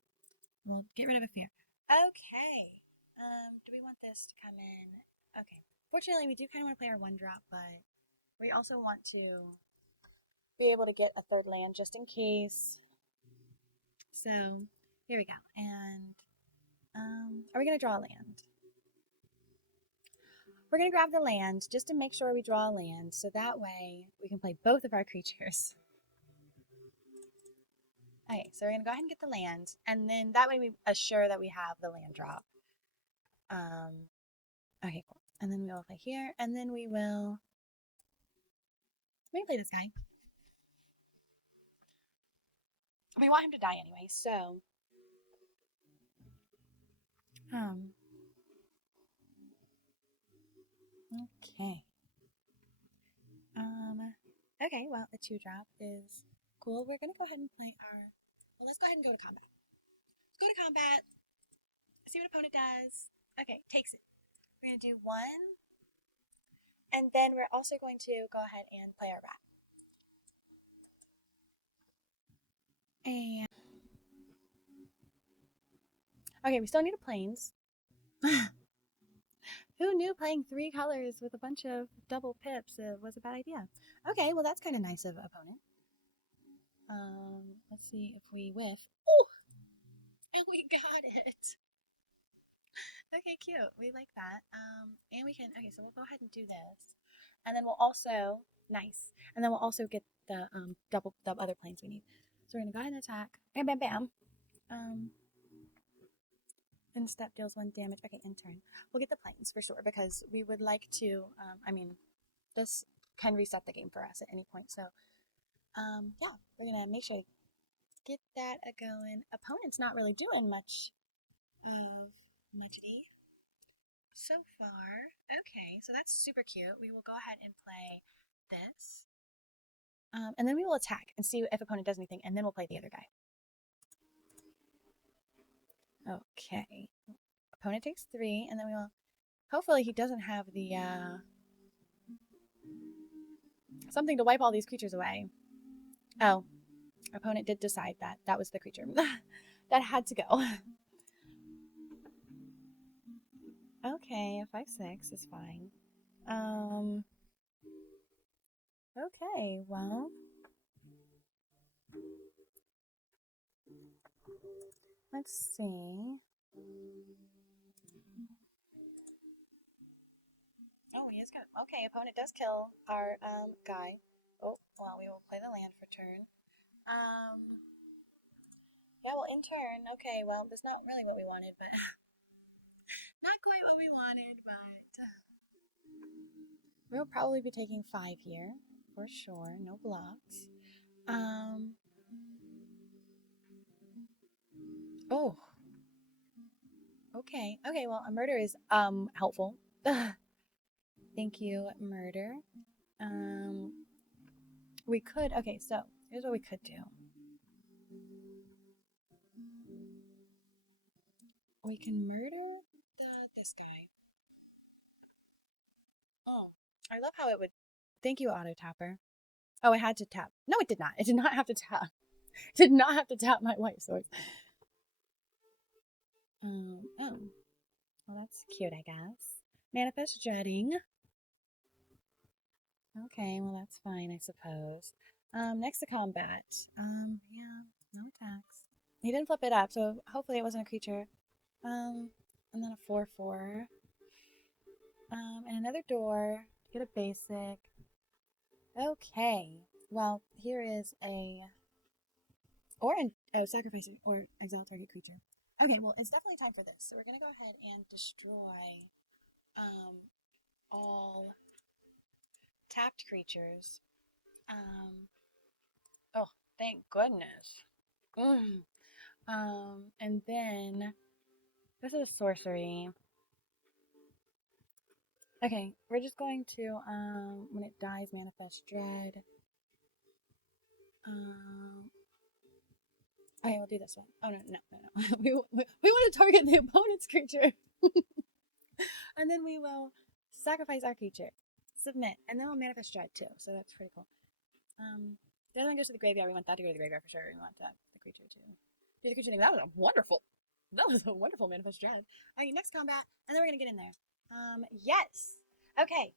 We'll get rid of a fear. Okay. Do we want this to come in? Okay. Fortunately, we do kind of want to play our 1-drop, but we also want to be able to get a 3rd land just in case. So, here we go. And, are we going to draw a land? We're going to grab the land just to make sure we draw a land, so that way we can play both of our creatures. Okay, so we're gonna go ahead and get the land, and then that way we assure that we have the land drop. Okay, cool. And then we'll play here, and then we will maybe play this guy. We want him to die anyway, so um okay. Okay, well, a 2-drop is cool. We're gonna go ahead and play our well, let's go ahead and go to combat. Let's go to combat, see what opponent does. Okay, takes it. We're gonna do 1, and then we're also going to go ahead and play our rat. And okay, we still need a plains. Who knew playing 3 colors with a bunch of double pips was a bad idea? Okay, well that's kind of nice of opponent. Let's see if we whiff. Oh, and we got it. Okay, cute. We like that. And we can. Okay, so we'll go ahead and do this, and then we'll also nice, and then we'll also get the the other planes we need. So we're gonna go ahead and attack. Bam, bam, bam. Um, and step deals 1 damage. Okay, in turn, we'll get the planes for sure because we would like to. I mean, this can reset the game for us at any point. So, yeah, we're gonna make sure get that a going. Opponent's not really doing much of muchity so far. Okay, so that's super cute. We will go ahead and play this. And then we will attack and see if opponent does anything, and then we'll play the other guy. Okay. Opponent takes 3, and then we will... Hopefully he doesn't have the, something to wipe all these creatures away. Oh. Opponent did decide that. That was the creature. That had to go. Okay, a 5/6 is fine. Okay, well... Let's see. Oh, he is good. Okay, opponent does kill our guy. Oh, well, we will play the land for turn. Yeah, well, in turn. Okay, well, that's not really what we wanted, but not quite what we wanted, but we'll probably be taking 5 here for sure. No blocks. Oh. Okay. Okay, well, a murder is helpful. Thank you, murder. We could. Okay, so here's what we could do. We can murder this guy. Oh, I love how it would. Thank you, auto tapper. Oh, I had to tap. No, it did not. It did not have to tap. It did not have to tap my white sword. Oh. Well, that's cute, I guess. Manifest dreading. Okay, well, that's fine, I suppose. Next to combat. Yeah, no attacks. He didn't flip it up, so hopefully it wasn't a creature. And then a 4/4. And another door. Get a basic. Okay. Well, here is a sacrifice or exile target creature. Okay, well, it's definitely time for this. So we're gonna go ahead and destroy all tapped creatures. Oh, thank goodness. Mm. And then this is a sorcery. Okay, we're just going to when it dies, manifest dread. Okay, we'll do this one. Oh no. we want to target the opponent's creature, and then we will sacrifice our creature, submit, and then we'll manifest dread too. So that's pretty cool. The other one goes to the graveyard. We want that to go to the graveyard for sure. We want the creature to do the creature thing. That was a wonderful manifest dread. Okay, next combat, and then we're gonna get in there. Yes. Okay.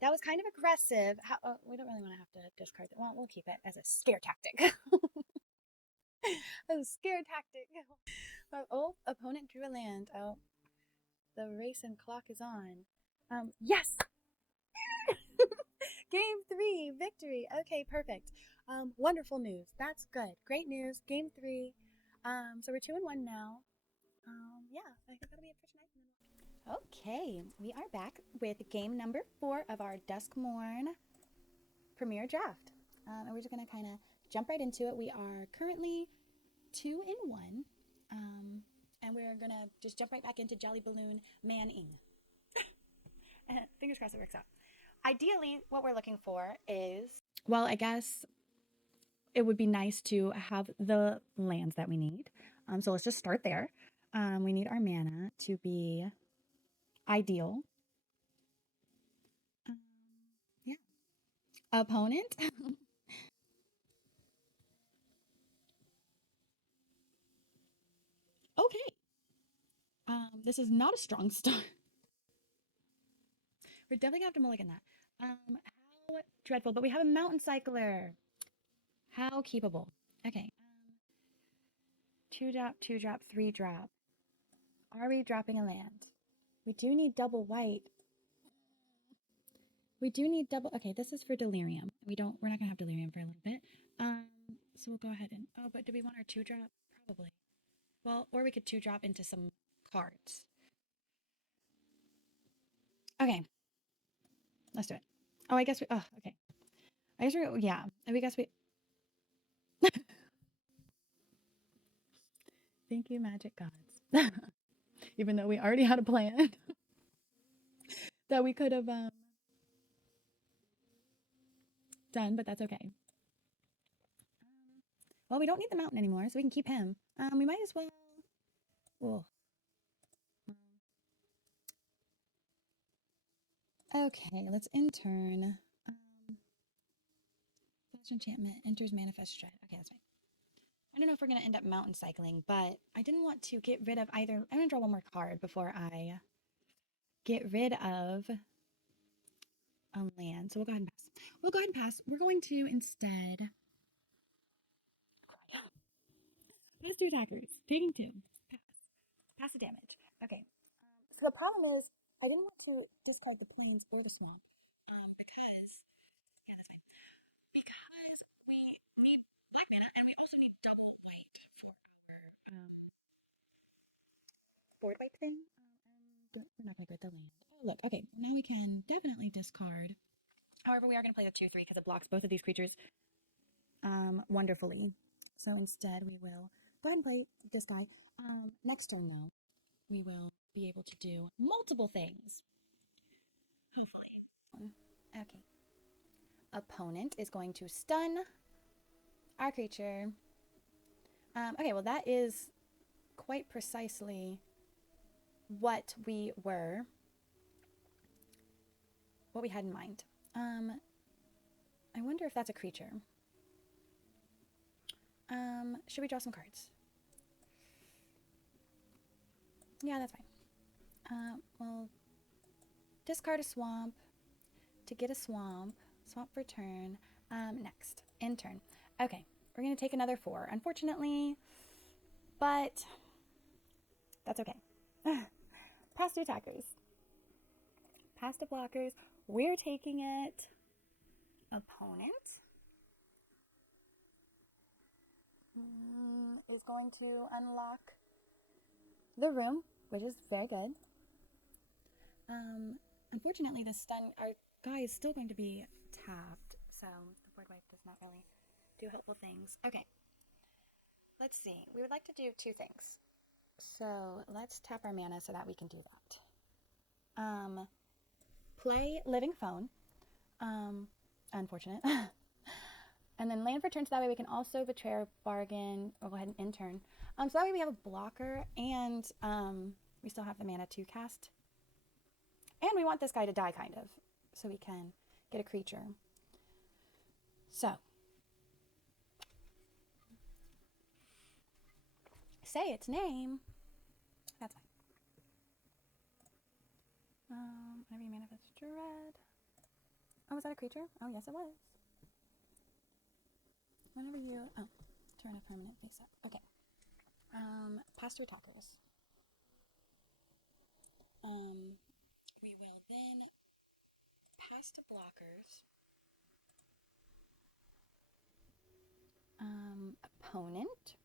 That was kind of aggressive. We don't really want to have to discard it. Well, we'll keep it as a scare tactic. As a scare tactic. Oh, opponent drew a land. Oh, the race and clock is on. Yes! Game 3, victory. Okay, perfect. Wonderful news. That's good. Great news. Game 3. So we're 2-1 now. Yeah, I think that'll be it for tonight. Okay, we are back with game number 4 of our Duskmourn Premier Draft. And we're just gonna kind of jump right into it. We are currently 2-1. And we're gonna just jump right back into Jolly Balloon Manning. Fingers crossed it works out. Ideally, what we're looking for is, well, I guess it would be nice to have the lands that we need. So let's just start there. We need our mana to be ideal. Yeah. Opponent. Okay. This is not a strong start. We're definitely gonna have to mulligan that. How dreadful, but we have a mountain cycler. How keepable. Okay. 2-drop, 2-drop, 3-drop. Are we dropping a land? We do need double white. We do need double. Okay, this is for delirium. We're not gonna have delirium for a little bit. So we'll go ahead and, oh, but do we want our 2-drop? Probably. Well, or we could 2-drop into some cards. Okay. Let's do it. Oh, I guess we, oh, okay. I guess we, yeah. I guess we, thank you, magic gods. Even though we already had a plan that we could have done, but that's okay. Well, we don't need the mountain anymore, so we can keep him. We might as well. Oh. Okay, let's intern. Flash enchantment enters manifest stride. Okay, that's fine. I don't know if we're gonna end up mountain cycling, but I didn't want to get rid of either. I'm gonna draw one more card before I get rid of a land. So we'll go ahead and pass. We'll go ahead and pass. We're going to instead pass 2 attackers. Taking 2. Pass. Pass the damage. Okay. So the problem is I didn't want to discard the plains or the swamp. Because yeah, that's fine. Because we need black mana and we also need double white for our board wipe thing. And we're not gonna get the land. Oh look, okay. Now we can definitely discard. However, we are gonna play the 2/3 because it blocks both of these creatures wonderfully. So instead we will go ahead and play this guy. Next turn though, we will be able to do multiple things. Hopefully. Okay. Opponent is going to stun our creature. Okay, well that is quite precisely what we had in mind. I wonder if that's a creature. Should we draw some cards? Yeah, that's fine. Well, discard a swamp to get a swamp. Swamp for turn. Next, in turn. Okay, we're gonna take another 4, unfortunately, but that's okay. Past 2 attackers. Past 2 blockers. We're taking it. Opponent is going to unlock the room, which is very good. Unfortunately, the stun, our guy is still going to be tapped, so the board wipe does not really do helpful things. Okay, let's see. We would like to do 2 things. So let's tap our mana so that we can do that. Play Living Phone. Unfortunate. And then land for turn, so that way we can also betray our bargain. We'll go ahead and intern. So that way we have a blocker, and we still have the mana to cast. And we want this guy to die, kind of, so we can get a creature. So, say its name. That's fine. Whenever you manifest dread. Oh, was that a creature? Oh, yes, it was. Whenever you, oh, turn a permanent face up. Okay. Past 2 attackers. We will then pass to blockers. opponent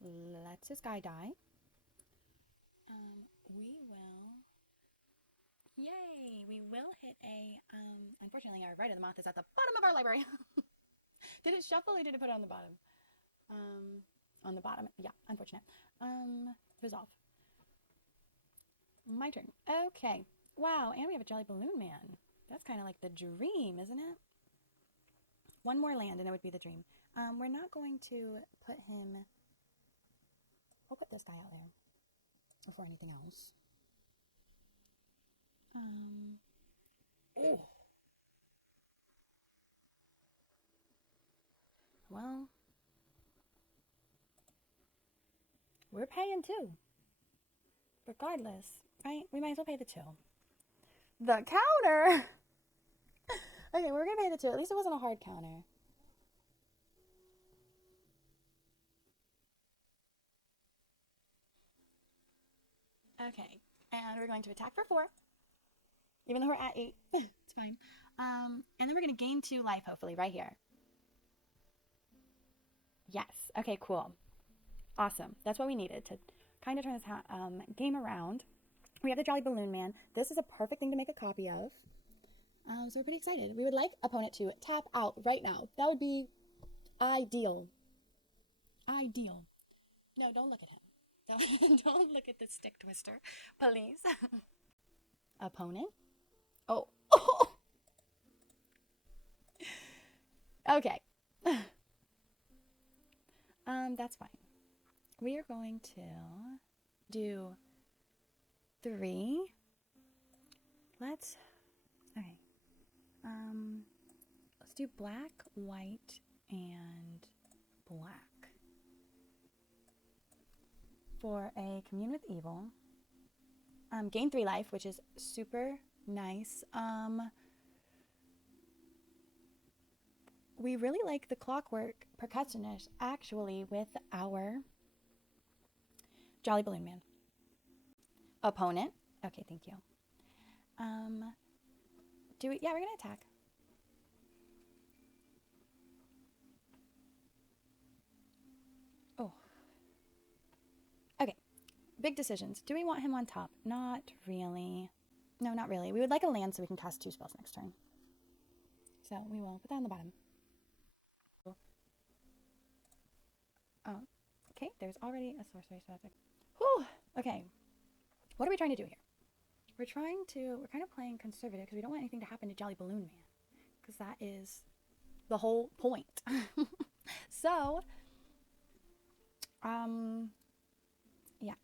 lets his guy die, we will, yay, we will hit a, unfortunately our Rite of the Moth is at the bottom of our library. Did it shuffle or did it put it on the bottom? On the bottom, yeah, unfortunate. Resolve. My turn. Okay. Wow, and we have a Jolly Balloon Man. That's kind of like the dream, isn't it? One more land and it would be the dream. We're not going to put him... We'll put this guy out there before anything else. Ugh. Well, we're paying 2. Regardless, right? We might as well pay the 2. The counter! Okay, we're gonna pay the 2. At least it wasn't a hard counter. Okay, and we're going to attack for 4. Even though we're at 8. It's fine. And then we're gonna gain 2 life, hopefully, right here. Yes. Okay, cool. Awesome. That's what we needed to kind of turn this game around. We have the Jolly Balloon Man. This is a perfect thing to make a copy of. So we're pretty excited. We would like opponent to tap out right now. That would be ideal. Ideal. No, don't look at him. Don't look at the stick twister, please. Opponent. Oh. Okay. That's fine. We are going to do 3. Okay. Let's do black, white, and black. For a Commune with Evil. Gain 3 life, which is super nice. We really like the Clockwork Percussionist, actually, with our Jolly Balloon Man. Opponent. Okay, thank you. Yeah, we're gonna attack. Oh. Okay. Big decisions. Do we want him on top? Not really. No, not really. We would like a land so we can cast 2 spells next turn. So we will put that on the bottom. Oh. Okay, there's already a sorcery, so that's okay. Whew. Okay. What are we trying to do here? We're kind of playing conservative because we don't want anything to happen to Jolly Balloon Man. Because that is the whole point. So, yeah.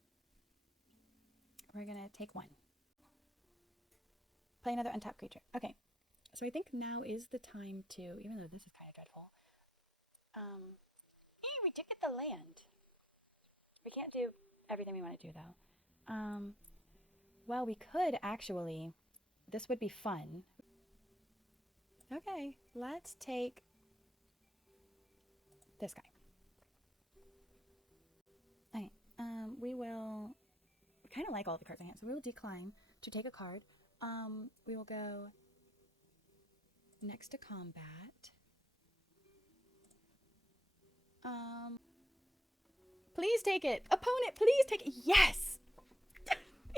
We're going to take 1. Play another untapped creature. Okay. So I think now is the time to, even though this is kind of dreadful. We did get the land. We can't do everything we want to do, though. Well, we could actually, this would be fun. Okay, let's take this guy. Okay, we kind of like all the cards in hand, so we will decline to take a card. We will go next to combat. Please take it. Opponent, please take it. Yes.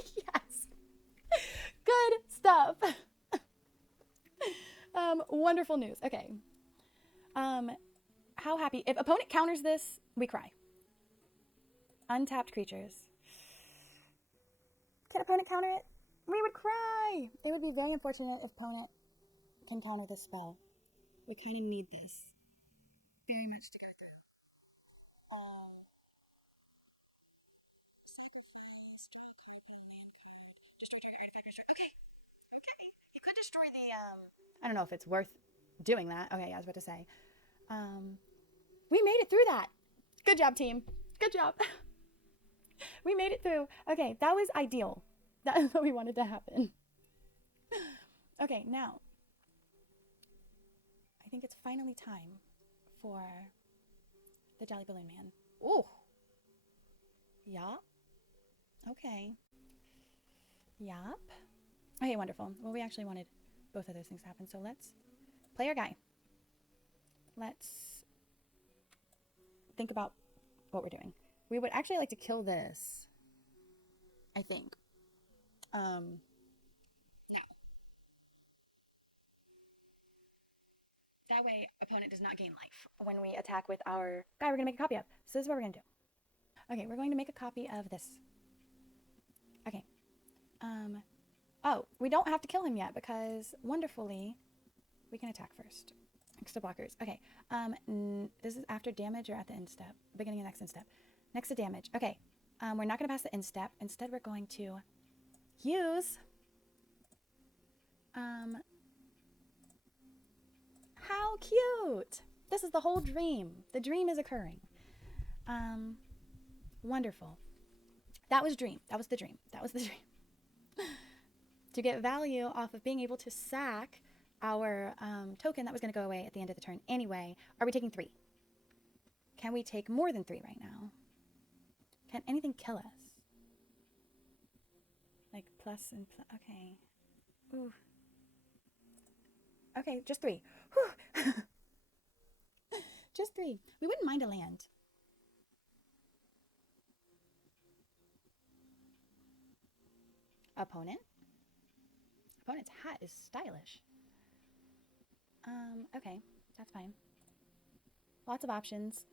Yes. Good stuff. Wonderful news. Okay. How happy. If opponent counters this, we cry. Untapped creatures. Can opponent counter it? We would cry. It would be very unfortunate if opponent can counter this spell. We kind of need this very much to go through. Sacrifice, draw a card, put a land card, destroy your artifact. Okay. You could destroy the, I don't know if it's worth doing that. Okay, I was about to say. We made it through that. Good job, team. Good job. We made it through. Okay, that was ideal. That is what we wanted to happen. Okay, now, I think it's finally time for the Jolly Balloon Man. Ooh. Yeah. Okay. Yup. Okay, wonderful. Well, we actually wanted both of those things to happen, so let's play our guy. Let's think about what we're doing. We would actually like to kill this, I think. Now. That way, opponent does not gain life when we attack with our guy we're going to make a copy of. So this is what we're going to do. Okay, we're going to make a copy of this. Okay. Oh, we don't have to kill him yet because wonderfully we can attack first. Next to blockers. Okay. This is after damage or at the end step? Beginning of next end step. Next to damage. Okay. We're not going to pass the end step. Instead, we're going to use how cute! This is the whole dream. The dream is occurring. Wonderful. That was dream. That was the dream. That was the dream. To get value off of being able to sack our token that was going to go away at the end of the turn anyway. Are we taking 3? Can we take more than 3 right now? Can anything kill us? Like plus and plus. Okay. Ooh. Okay, just 3. Whew. Just 3. We wouldn't mind a land. Opponent. Opponent's hat is stylish. Okay, that's fine. Lots of options.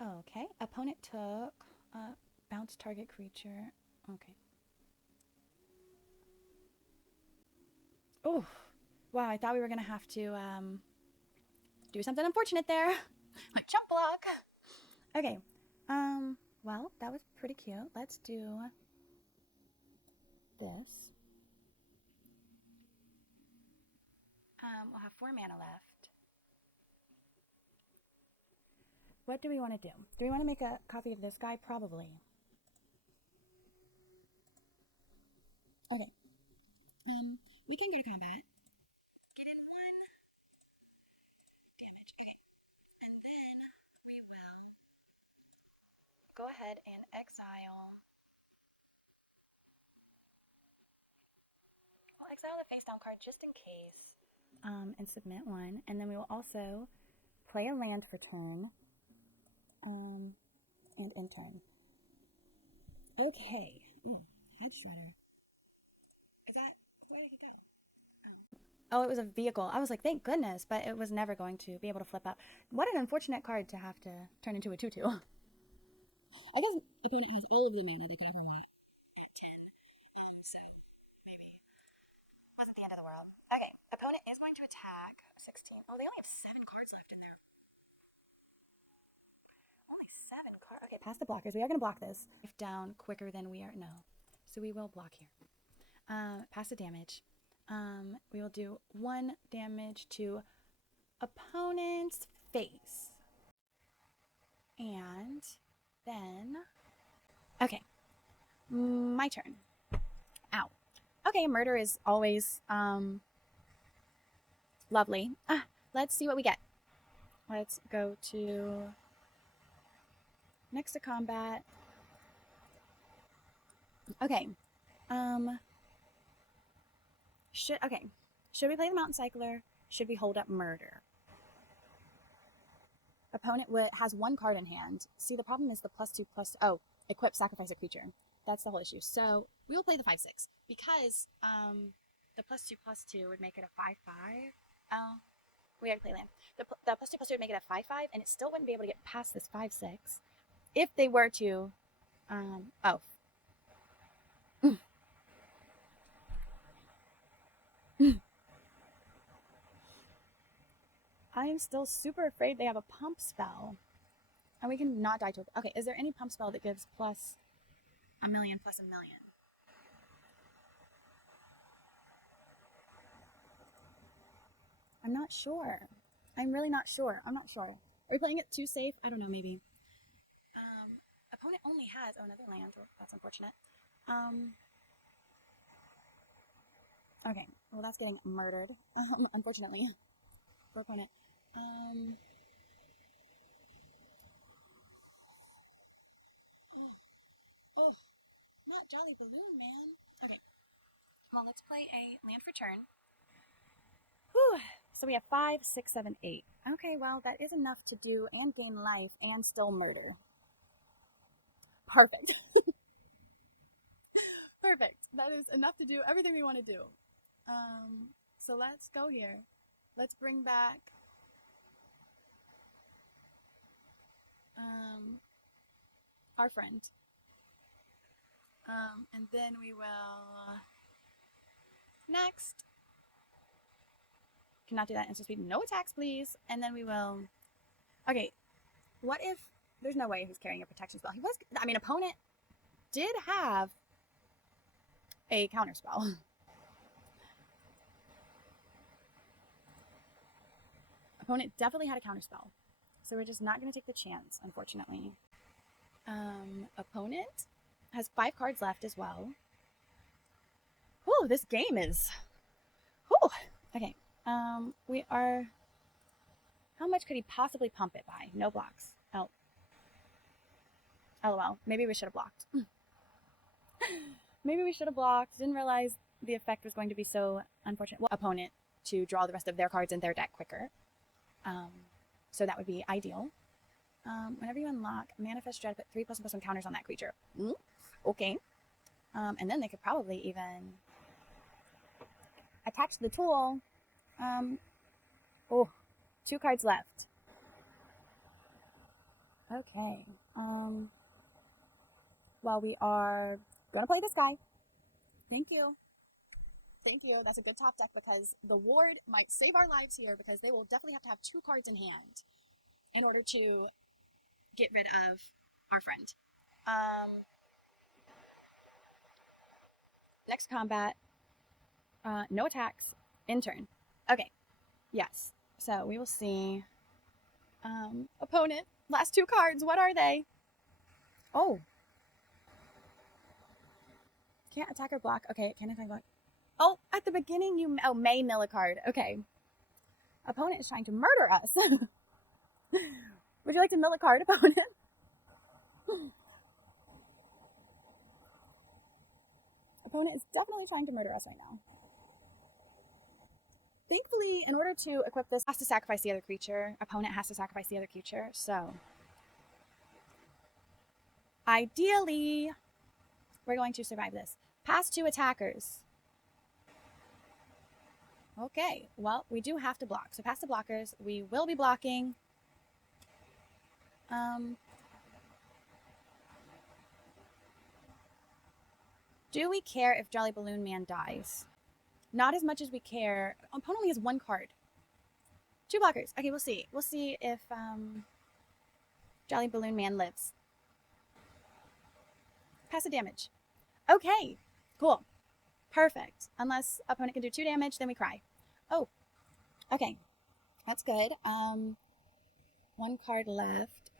Okay, opponent took bounce target creature. Okay. Oh, wow, I thought we were gonna have to do something unfortunate there. Like jump block. Okay. Well, that was pretty cute. Let's do this. We'll have 4 mana left. What do we want to do? Do we want to make a copy of this guy? Probably. Okay. We can go to combat. Get in 1 damage. Okay. And then we will go ahead and exile. We'll exile the face down card just in case. And submit 1. And then we will also play a land for turn. And end turn. Okay. Ooh, head shredder. Is that where did he go? Oh, it was a vehicle. I was like, thank goodness, but it was never going to be able to flip out. What an unfortunate card to have to turn into a 2/2. I guess opponent has all of the mana they could ever want at 10. So maybe wasn't the end of the world. Okay, opponent is going to attack 16. Oh, they only have 7 cards left in there. Only 7 cards. Okay, past the blockers. We are going to block this. If down quicker than we are. No. So we will block here. Pass the damage. We will do 1 damage to opponent's face. And then, okay, my turn. Ow. Okay, murder is always lovely. Let's see what we get. Let's go to next to combat. Okay. Should we play the Mountain Cycler? Should we hold up murder? Opponent has 1 card in hand. See, the problem is the +2/+. Oh, equip, sacrifice a creature. That's the whole issue. So we will play the 5/6 because the +2/+2 would make it a 5/5. Oh, we already play land. The +2/+2 would make it a 5/5, and it still wouldn't be able to get past this 5/6 if they were to. Oh. I am still super afraid they have a pump spell. And we can not die to it. Okay, is there any pump spell that gives plus a million? I'm not sure. I'm really not sure. I'm not sure. Are we playing it too safe? I don't know, maybe. Opponent only has another land. That's unfortunate. Okay, well that's getting murdered, unfortunately, for opponent. Oh, not Jolly Balloon, man. Okay, well let's play a land for turn. Whew. So we have 5, 6, 7, 8. Okay, well, that is enough to do and gain life and still murder. Perfect. Perfect. That is enough to do everything we want to do. So let's go here. Let's bring back our friend. And then we will next. Cannot do that instant speed. No attacks, please. And then we will. Okay. What if there's no way he's carrying a protection spell? He was. I mean, opponent did have a counter spell. Opponent definitely had a counter spell. So we're just not going to take the chance, unfortunately. Opponent has 5 cards left as well. Whew, this game is... Whew. Okay. We are... How much could he possibly pump it by? No blocks. Oh. LOL. Maybe we should have blocked. Maybe we should have blocked. Didn't realize the effect was going to be so unfortunate. Well, opponent to draw the rest of their cards in their deck quicker. So that would be ideal. Whenever you unlock Manifest Dread, put 3++1 counters on that creature. Okay. And then they could probably even attach the tool. Oh, 2 cards left. Okay. Well, we are gonna play this guy. Thank you. Thank you. That's a good top deck because the ward might save our lives here because they will definitely have to have 2 cards in hand in order to get rid of our friend. Next combat, no attacks, in turn. Okay, yes. So we will see. Opponent, last 2 cards, what are they? Oh. Can't attack or block. Okay, can't attack or block. Oh, at the beginning you, may mill a card. Okay. Opponent is trying to murder us. Would you like to mill a card, opponent? Opponent is definitely trying to murder us right now. Thankfully, in order to equip this, has to sacrifice the other creature. Opponent has to sacrifice the other creature, so ideally, we're going to survive this. Pass 2 attackers. Okay, well, we do have to block. So past the blockers, we will be blocking. Do we care if Jolly Balloon Man dies? Not as much as we care. Opponent only has 1 card. 2 blockers. Okay, we'll see. We'll see if Jolly Balloon Man lives. Pass the damage. Okay, cool. Perfect. Unless opponent can do 2 damage, then we cry. Oh, okay. That's good. 1 card left.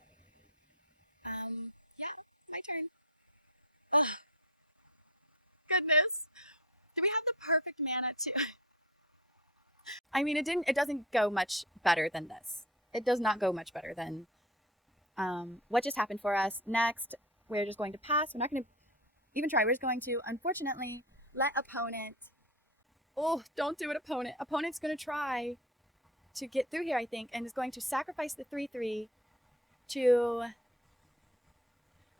Yeah, my turn. Ugh. Goodness. Do we have the perfect mana too? I mean, it doesn't go much better than this. It does not go much better than what just happened for us. Next, we're just going to pass. We're not going to even try. We're just going to, unfortunately, let opponent... Oh, don't do it, opponent. Opponent's going to try to get through here, I think, and is going to sacrifice the 3/3 to...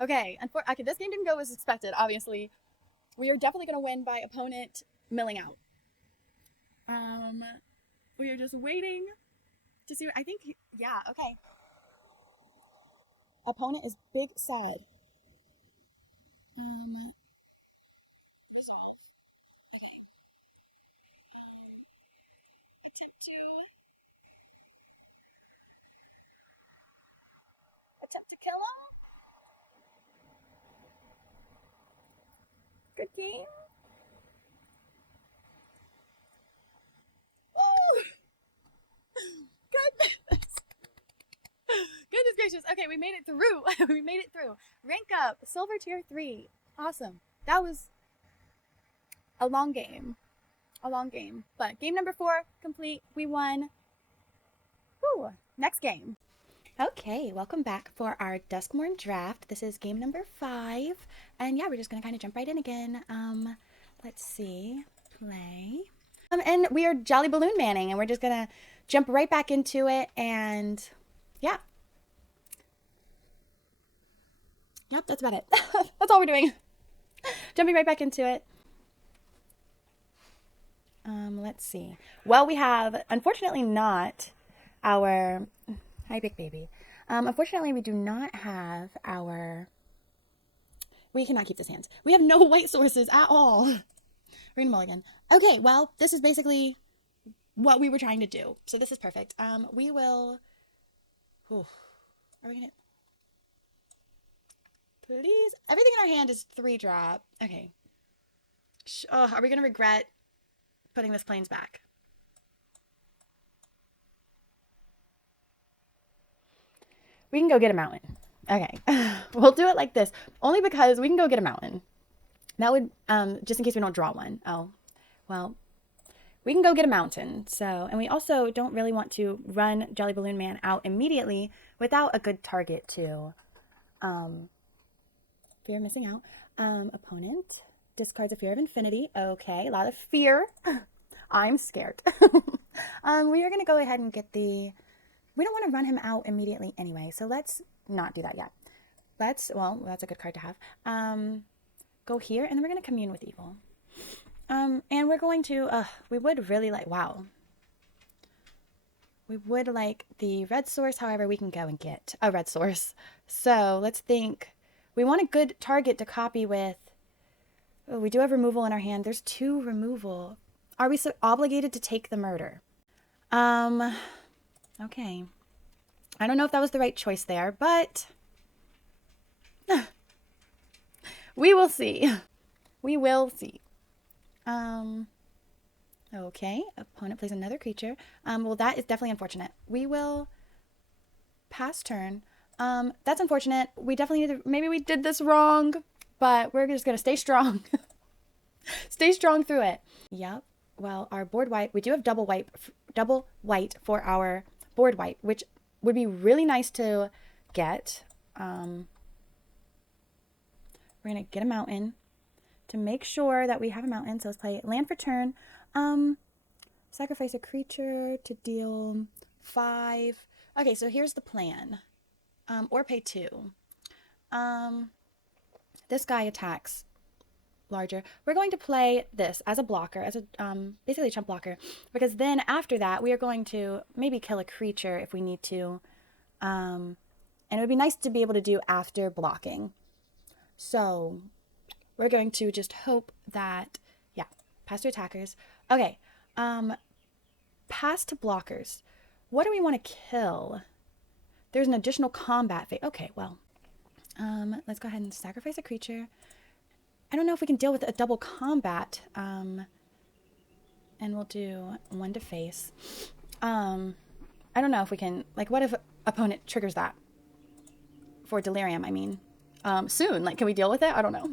Okay, okay, this game didn't go as expected, obviously. We are definitely going to win by opponent milling out. We are just waiting to see. I think, yeah, okay. Opponent is big sad. Resolve. Okay. Attempt to kill him. Good game. Oh! Goodness. Goodness gracious. Okay, we made it through. We made it through. Rank up. Silver tier 3. Awesome. That was a long game. A long game. But game number 4 complete. We won. Woo. Next game. Okay, welcome back for our Duskmourn draft. This is game number 5. And yeah, we're just going to kind of jump right in again. Let's see. Play. And we are Jolly Balloon Manning, and we're just gonna jump right back into it, and yeah. Yep, that's about it. That's all we're doing. Jumping right back into it. Let's see. Well, we have, unfortunately, not our... Hi, big baby. Unfortunately, we do not have our... We cannot keep this hands. We have no white sources at all. We're gonna mulligan. Okay, well, this is basically what we were trying to do. So this is perfect. We will... Ooh. Are we gonna... Please? Everything in our hand is 3-drop. Okay. Are we gonna regret putting this plains back? We can go get a mountain. Okay. We'll do it like this. Only because we can go get a mountain. That would, just in case we don't draw one. Oh, well, we can go get a mountain. So, and we also don't really want to run Jolly Balloon Man out immediately without a good target to, fear of missing out. Opponent discards a Fear of Infinity. Okay, a lot of fear. I'm scared. We are going to go ahead and get the... We don't want to run him out immediately anyway, so let's not do that yet. Well, that's a good card to have. Go here, and then we're going to commune with evil. And we're going to, we would really like, wow. We would like the red source, however, we can go and get a red source. So let's think. We want a good target to copy with. Oh, we do have removal in our hand. There's 2 removal. Are we so obligated to take the murder? Okay. I don't know if that was the right choice there, but we will see. We will see. Okay. Opponent plays another creature. Well, that is definitely unfortunate. We will pass turn. That's unfortunate. We definitely need to, maybe we did this wrong, but we're just going to stay strong. Stay strong through it. Yep. Well, our board wipe, we do have double white for our board wipe, which would be really nice to get. We're going to get a mountain to make sure that we have a mountain. So let's play land for turn. Sacrifice a creature to deal 5. Okay, so here's the plan. Or pay 2. This guy attacks larger. We're going to play this as a blocker, as a basically a chump blocker, because then after that we are going to maybe kill a creature if we need to, and it would be nice to be able to do after blocking. So we're going to just hope that, yeah, pass to attackers. Okay, pass to blockers. What do we want to kill? There's an additional combat phase. Okay, well, let's go ahead and sacrifice a creature. I don't know if we can deal with a double combat. And we'll do 1 to face. I don't know if we can, like, what if opponent triggers that? For delirium, I mean. Soon. Like, can we deal with it? I don't know.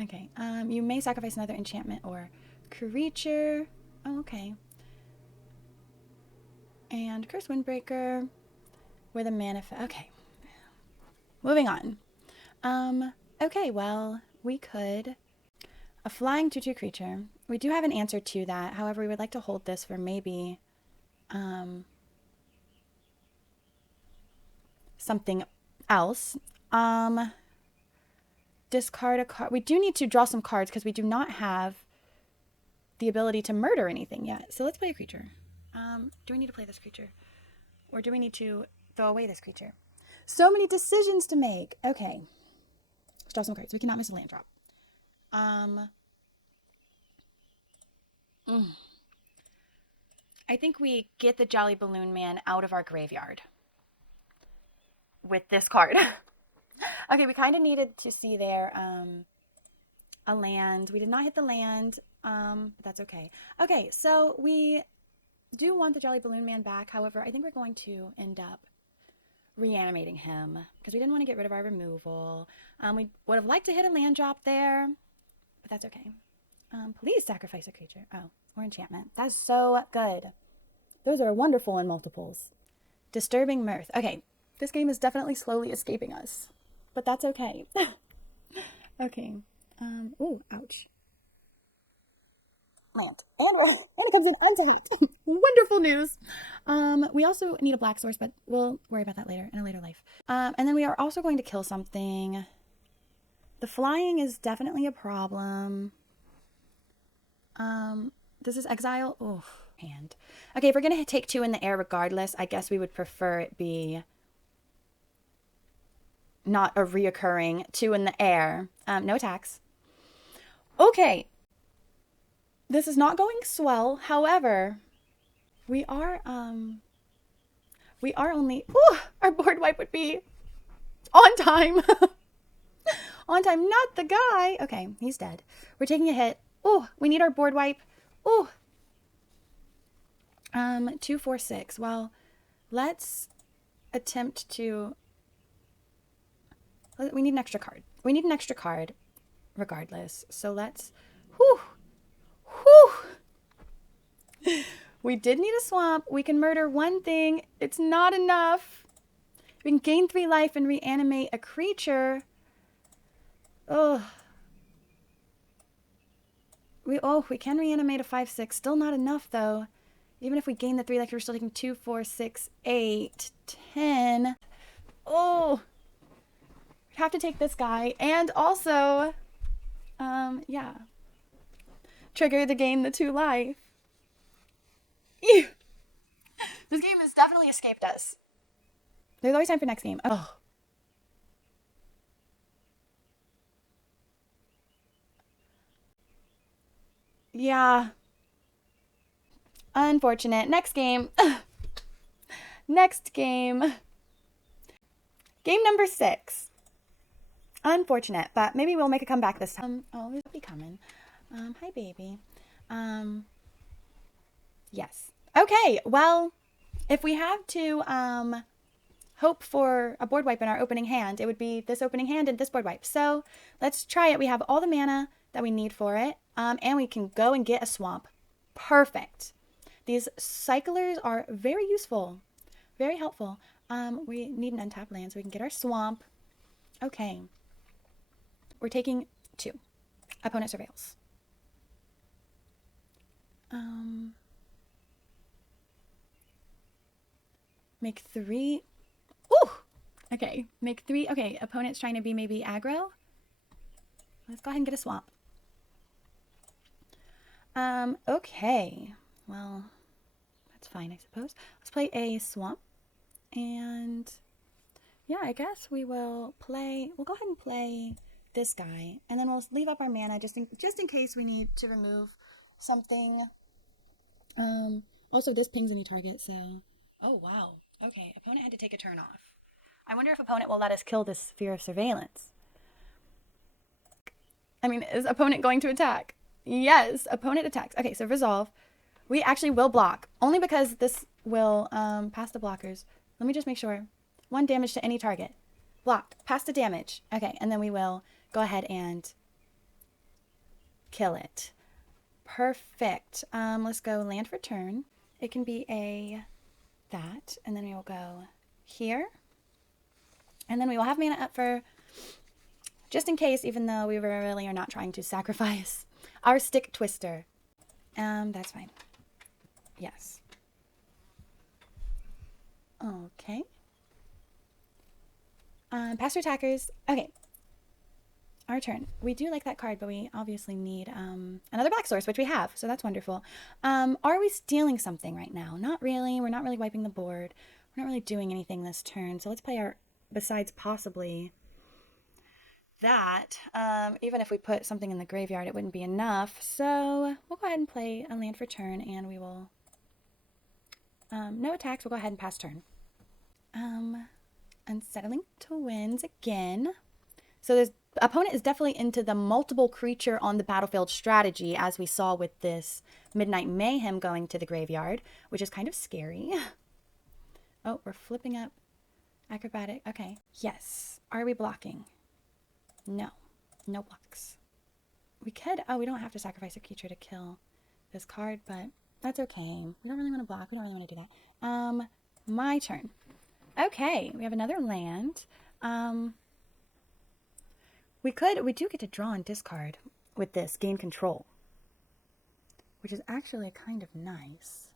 Okay. You may sacrifice another enchantment or creature. Oh, okay. And Curse Windbreaker with a manifest. Okay. Moving on. Okay, well, we could... A flying 2/2 creature. We do have an answer to that. However, we would like to hold this for maybe something else. Discard a card. We do need to draw some cards because we do not have the ability to murder anything yet. So let's play a creature. Do we need to play this creature? Or do we need to throw away this creature? So many decisions to make. Okay. Let's draw some cards. We cannot miss a land drop. I think we get the Jolly Balloon Man out of our graveyard with this card. Okay, we kind of needed to see there a land. We did not hit the land. But that's okay. Okay, so we do want the Jolly Balloon Man back. However, I think we're going to end up reanimating him because we didn't want to get rid of our removal. We would have liked to hit a land drop there, but that's okay. Please sacrifice a creature. Oh, or enchantment. That's so good. Those are wonderful in multiples. Disturbing Mirth. Okay, this game is definitely slowly escaping us, but that's okay. Okay. Ooh, ouch. land. And it comes in untapped. Wonderful news. We also need a black source, but we'll worry about that later in a later life. And then we are also going to kill something. The flying is definitely a problem. This is exile. Oh, hand. Okay, if we're going to take 2 in the air regardless, I guess we would prefer it be not a reoccurring 2 in the air. No attacks. Okay. This is not going swell. However, we are only, our board wipe would be on time. On time, not the guy. Okay, he's dead. We're taking a hit. Oh, we need our board wipe. Oh. 2, 4, 6. Well, let's attempt to, we need an extra card. We need an extra card regardless. So let's, we did need a swamp. We can murder one thing. It's not enough. We can gain 3 life and reanimate a creature. Oh. We can reanimate a 5/6. Still not enough though. Even if we gain the 3 life, we're still taking 2, 4, 6, 8, 10. Oh. We have to take this guy. And also, yeah. Trigger to gain the 2 life. Ew. This game has definitely escaped us. There's always time for next game. Oh. Yeah. Unfortunate. Next game. Next game. Game number 6. Unfortunate, but maybe we'll make a comeback this time. Oh, he'll be coming. Hi, baby. Yes. Okay, well, if we have to hope for a board wipe in our opening hand, it would be this opening hand and this board wipe. So let's try it. We have all the mana that we need for it, and we can go and get a swamp. Perfect. These cyclers are very useful, very helpful. We need an untapped land so we can get our swamp. Okay. We're taking 2. Opponent surveils. Make 3. Ooh! Okay, make 3. Okay, opponent's trying to be maybe aggro. Let's go ahead and get a swamp. Okay. Well, that's fine, I suppose. Let's play a swamp. And yeah, I guess we will play, we'll go ahead and play this guy. And then we'll leave up our mana just in case we need to remove something. Also, this pings any target, so. Oh, wow. Okay, opponent had to take a turn off. I wonder if opponent will let us kill this Sphere of Surveillance. I mean, is opponent going to attack? Yes, opponent attacks. Okay, so resolve. We actually will block, only because this will pass the blockers. Let me just make sure. 1 damage to any target. Blocked. Pass the damage. Okay, and then we will go ahead and kill it. Perfect. Let's go land for turn. It can be a that, and then we will go here. And then we will have mana up for, just in case, even though we really are not trying to sacrifice our Stick Twister. That's fine. Yes. Okay. Pass attackers. Okay. Our turn. We do like that card, but we obviously need another black source, which we have, so that's wonderful. Are we stealing something right now? Not really. We're not really wiping the board. We're not really doing anything this turn, so let's play our, besides possibly that. Even if we put something in the graveyard, it wouldn't be enough, so we'll go ahead and play a land for turn, and we will, no attacks, we'll go ahead and pass turn. Unsettling Twins again. So there's opponent is definitely into the multiple creature on the battlefield strategy, as we saw with this Midnight Mayhem going to the graveyard, which is kind of scary. Oh, we're flipping up. Acrobatic. Okay. Yes. Are we blocking? No. No blocks. We could. Oh, we don't have to sacrifice a creature to kill this card, but that's okay. We don't really want to block. We don't really want to do that. My turn. Okay. We have another land. We do get to draw and discard with this, gain control. which is actually kind of nice.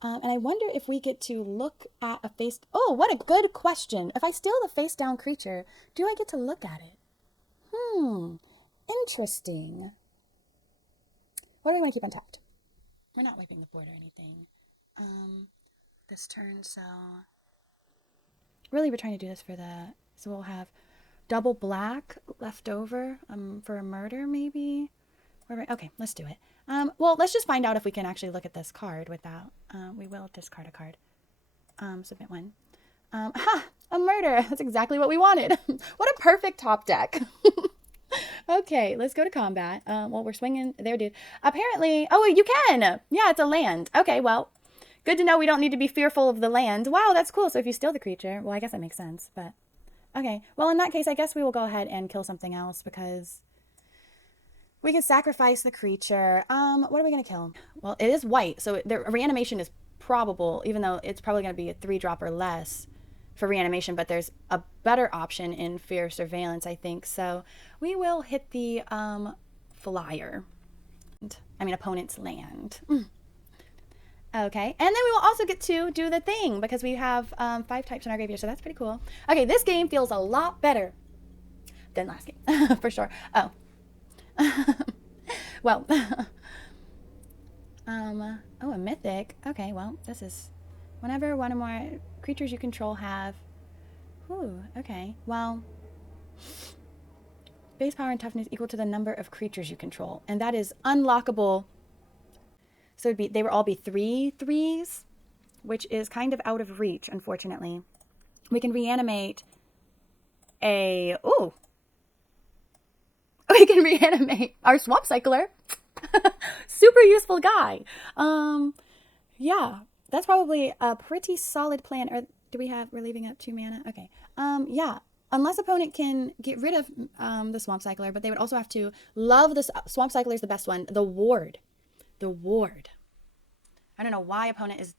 And I wonder if we get to look at a face... Oh, what a good question. If I steal the face down creature, do I get to look at it? Interesting. What do we want to keep untapped? We're not wiping the board or anything. This turn, so... Really, we're trying to do this for the... So we'll have double black left over for a murder, maybe? Okay, let's do it. Well, let's just find out if we can actually look at this card without... we will discard a card. Submit one. A murder! That's exactly what we wanted. What a perfect top deck. Okay, let's go to combat. Well, we're swinging there, dude. Apparently... Oh, you can! Yeah, it's a land. Okay, well... Good to know we don't need to be fearful of the land. Wow, that's cool. So if you steal the creature... Well, I guess that makes sense, but... Okay, well, in that case, I guess we will go ahead and kill something else because... We can sacrifice the creature. What are we going to kill? Well, it is white, so the reanimation is probable, even though it's probably going to be a 3-drop or less for reanimation, but there's a better option in Fear Surveillance, I think. So we will hit the flyer. I mean, opponent's land. Okay, and then we will also get to do the thing because we have 5 types in our graveyard, so that's pretty cool. Okay, this game feels a lot better than last game, for sure. Oh. Well, oh, a mythic. Okay, well, this is whenever one or more creatures you control have... Ooh, okay, well... Base power and toughness equal to the number of creatures you control, and that is unlockable. So they would all be 3/3s, which is kind of out of reach, unfortunately. We can reanimate a... Ooh! We can reanimate our Swamp Cycler. Super useful guy. Yeah, that's probably a pretty solid plan. Or do we have... We're leaving up 2 mana? Okay. Yeah. Unless opponent can get rid of the Swamp Cycler, but they would also have to love the... Swamp Cycler is the best one. The Ward. The Ward. I don't know why opponent is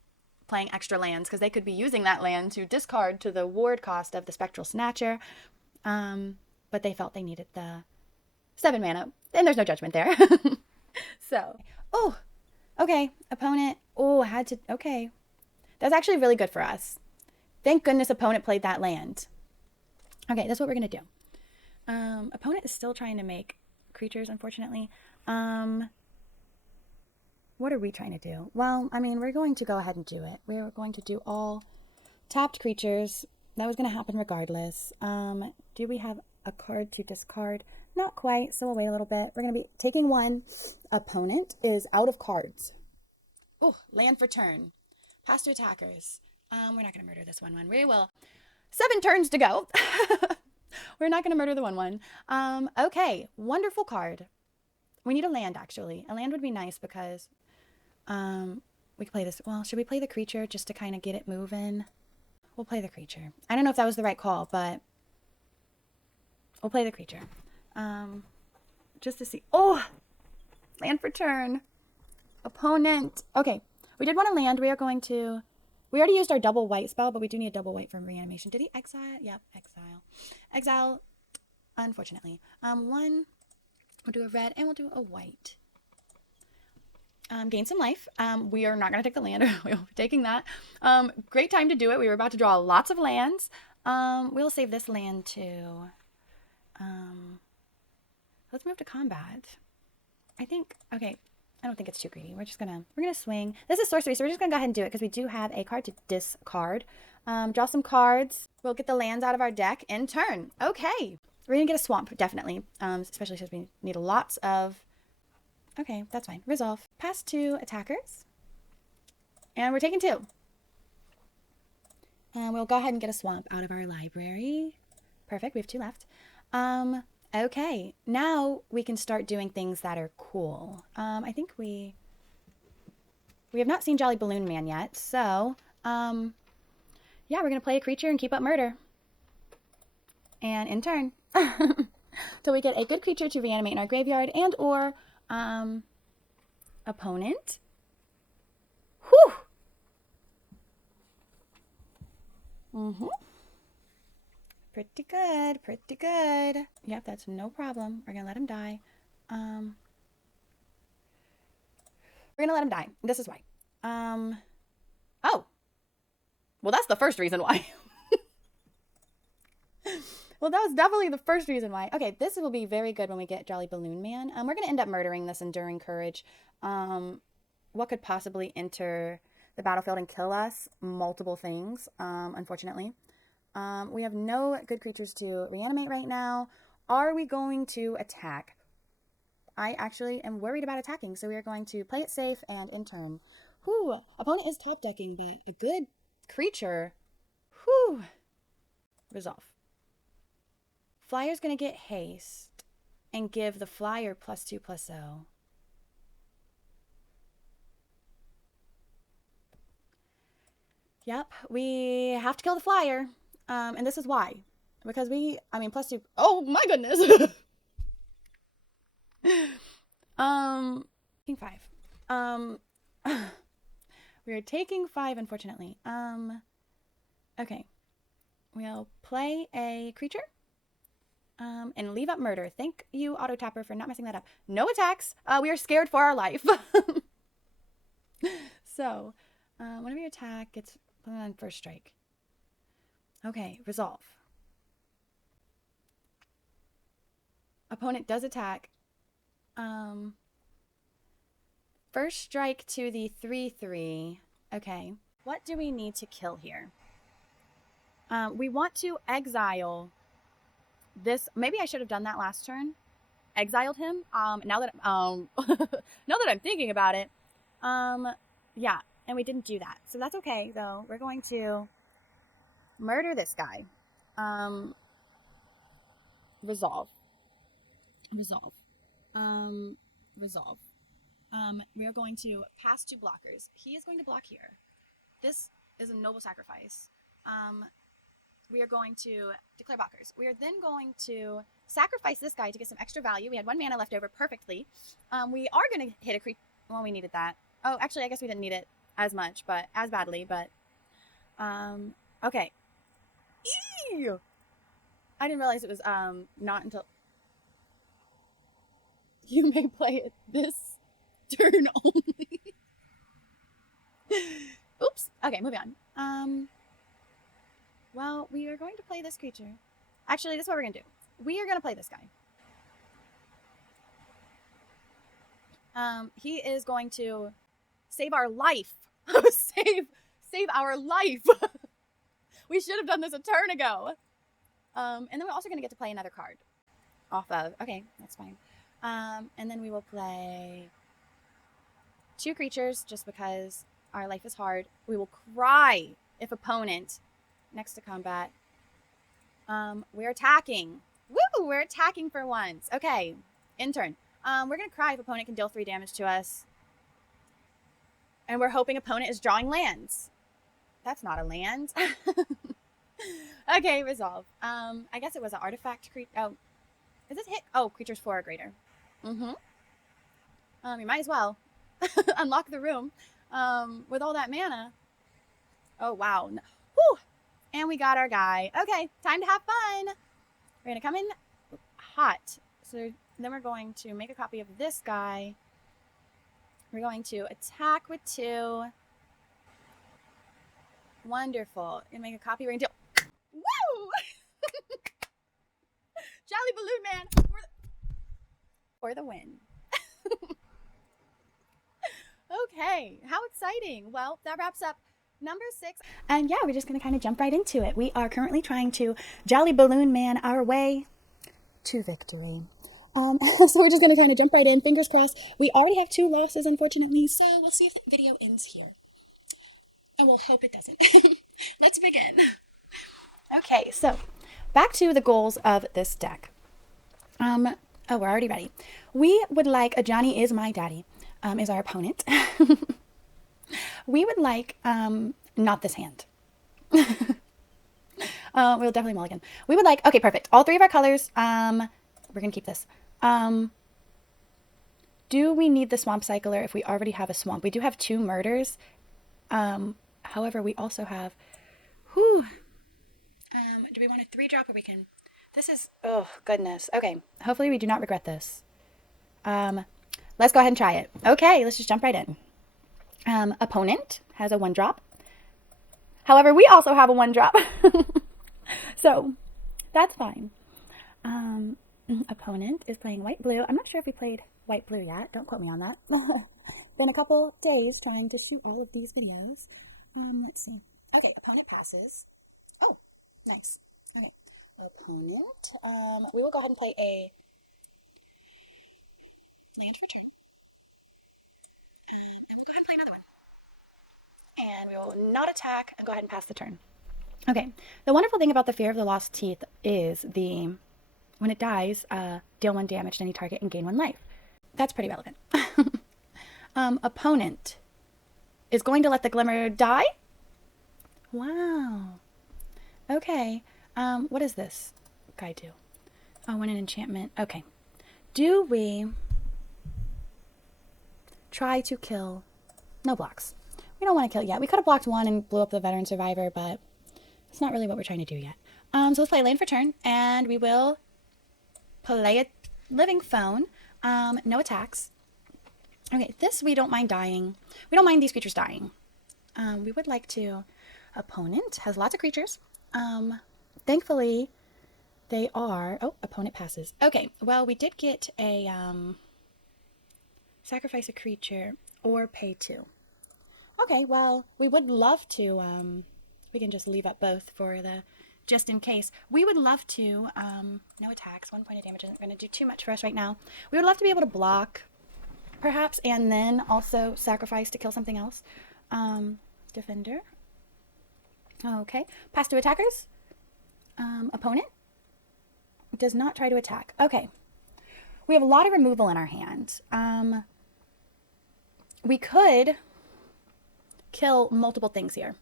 playing extra lands, because they could be using that land to discard to the Ward cost of the Spectral Snatcher. But they felt they needed the 7 mana. And there's no judgment there. So, oh, okay. Opponent, oh, had to... Okay. That's actually really good for us. Thank goodness opponent played that land. Okay, that's what we're going to do. Opponent is still trying to make creatures, unfortunately. What are we trying to do? Well, I mean, we're going to go ahead and do it. We're going to do all tapped creatures. That was going to happen regardless. Do we have a card to discard? Not quite, so we'll wait a little bit. We're going to be taking 1. Opponent is out of cards. Oh, land for turn. Pass to attackers. We're not going to murder this 1/1. We will. 7 turns to go. We're not going to murder the 1/1. Okay, wonderful card. We need a land, actually. A land would be nice because we could play this. Well, should we play the creature just to kind of get it moving? We'll play the creature. I don't know if that was the right call, but we'll play the creature. Just to see. Oh, land for turn. Opponent. Okay, we did want to land. We are going to... We already used our double white spell, but we do need a double white from reanimation. Did he exile? Yep, exile. Exile, unfortunately. 1, we'll do a red, and we'll do a white. Gain some life. We are not going to take the land. We'll be taking that. Great time to do it. We were about to draw lots of lands. We'll save this land to... let's move to combat. I think... Okay. I don't think it's too greedy. We're gonna swing. This is sorcery, so we're just gonna go ahead and do it because we do have a card to discard. Draw some cards. We'll get the lands out of our deck in turn. Okay. We're gonna get a swamp, definitely. Especially since we need lots of... Okay, that's fine. Resolve. Pass to attackers. And we're taking 2. And we'll go ahead and get a swamp out of our library. Perfect. We have 2 left. Okay, now we can start doing things that are cool. I think we have not seen Jolly Balloon Man yet, so, yeah, we're going to play a creature and keep up murder. And in turn. Till we get a good creature to reanimate in our graveyard and or, opponent. Whew! Mm-hmm. Pretty good, pretty good. Yep, that's no problem. We're gonna let him die. We're gonna let him die. This is why. Oh. Well, that's the first reason why. Well, that was definitely the first reason why. Okay, this will be very good when we get Jolly Balloon Man. We're going to end up murdering this Enduring Courage. What could possibly enter the battlefield and kill us? Multiple things, unfortunately. We have no good creatures to reanimate right now. Are we going to attack? I actually am worried about attacking, so we are going to play it safe and in turn. Whew, opponent is top decking, but a good creature. Whew. Resolve. Flyer's going to get haste and give the flyer +2/+0. Yep, we have to kill the flyer. And this is why. Because +2. Oh my goodness. Taking 5. We are taking 5, unfortunately. Okay. We'll play a creature. And leave up murder. Thank you, Auto Tapper, for not messing that up. No attacks. We are scared for our life. So, whenever you attack, it's on first strike. Okay, resolve. Opponent does attack. First strike to the 3/3. Okay. What do we need to kill here? We want to exile this. Maybe I should have done that last turn. Exiled him. Now that now that I'm thinking about it, yeah, and we didn't do that, so that's okay though. We're going to murder this guy. Resolve. Resolve. Resolve. We are going to pass 2 blockers. He is going to block here. This is a noble sacrifice. We are going to declare blockers. We are then going to sacrifice this guy to get some extra value. We had 1 mana left over perfectly. We are going to hit a creature. Well, we needed that. Oh, actually, I guess we didn't need it as much, but as badly. But, okay. Ew! I didn't realize it was not until... You may play it this turn only. Oops. Okay, moving on. Well, we are going to play this creature. Actually, this is what we're going to do. We are going to play this guy. He is going to save our life. save our life. We should have done this a turn ago. And then we're also going to get to play another card off of. Okay, that's fine. And then we will play 2 creatures just because our life is hard. We will cry if opponent next to combat. We're attacking. Woo! We're attacking for once. Okay, in turn. We're going to cry if opponent can deal 3 damage to us. And we're hoping opponent is drawing lands. That's not a land. Okay, resolve. I guess it was an artifact creature. Oh, is this hit? Oh, creatures 4 or greater. You might as well unlock the room with all that mana. Oh, wow. Whew. And we got our guy. Okay, time to have fun. We're going to come in hot. So then we're going to make a copy of this guy. We're going to attack with 2. Wonderful. We're going to make a copy. We're going to do... Woo! Jolly Balloon Man for the win. Okay, how exciting. Well, that wraps up number 6. And yeah, we're just going to kind of jump right into it. We are currently trying to Jolly Balloon Man our way to victory. So we're just going to kind of jump right in. Fingers crossed. We already have 2 losses, unfortunately, so we'll see if the video ends here. I will hope it doesn't. Let's begin. Okay, so back to the goals of this deck. Oh, we're already ready. We would like a Johnny is my daddy, is our opponent. We would like, not this hand. We'll definitely mulligan. We would like, okay, perfect. All 3 of our colors, we're going to keep this. Do we need the Swamp Cycler if we already have a swamp? We do have 2 murders. However, we also have, do we want a 3-drop or we can, this is, oh goodness. Okay. Hopefully we do not regret this. Let's go ahead and try it. Okay, let's just jump right in. Opponent has a 1-drop. However, we also have a 1-drop. So that's fine. Opponent is playing white-blue. I'm not sure if we played white-blue yet. Don't quote me on that. Been a couple days trying to shoot all of these videos. Let's see. Okay, opponent passes. Oh, nice. Okay, opponent. We will go ahead and play a land for turn. And we'll go ahead and play another one. And we will not attack and go ahead and pass the turn. Okay, the wonderful thing about the Fear of the Lost Teeth is when it dies, deal 1 damage to any target and gain 1 life. That's pretty relevant. Opponent is going to let the Glimmer die? Wow. Okay, what does this guy do? Oh, when an enchantment. Okay. Do we try to kill? No blocks. We don't want to kill yet. We could have blocked 1 and blew up the Veteran Survivor, but it's not really what we're trying to do yet. So let's play land for turn, and we will play a Living Phone. No attacks. Okay, this we don't mind dying. We don't mind these creatures dying. We would like to. Opponent has lots of creatures. Thankfully, they are. Oh, opponent passes. Okay, well, we did get a sacrifice a creature or pay 2. Okay, well, we would love to. We can just leave up both for the just in case. We would love to. No attacks. 1 point of damage isn't going to do too much for us right now. We would love to be able to block, perhaps, and then also sacrifice to kill something else. Defender. Okay. Pass to attackers. Opponent does not try to attack. Okay. We have a lot of removal in our hand. We could kill multiple things here.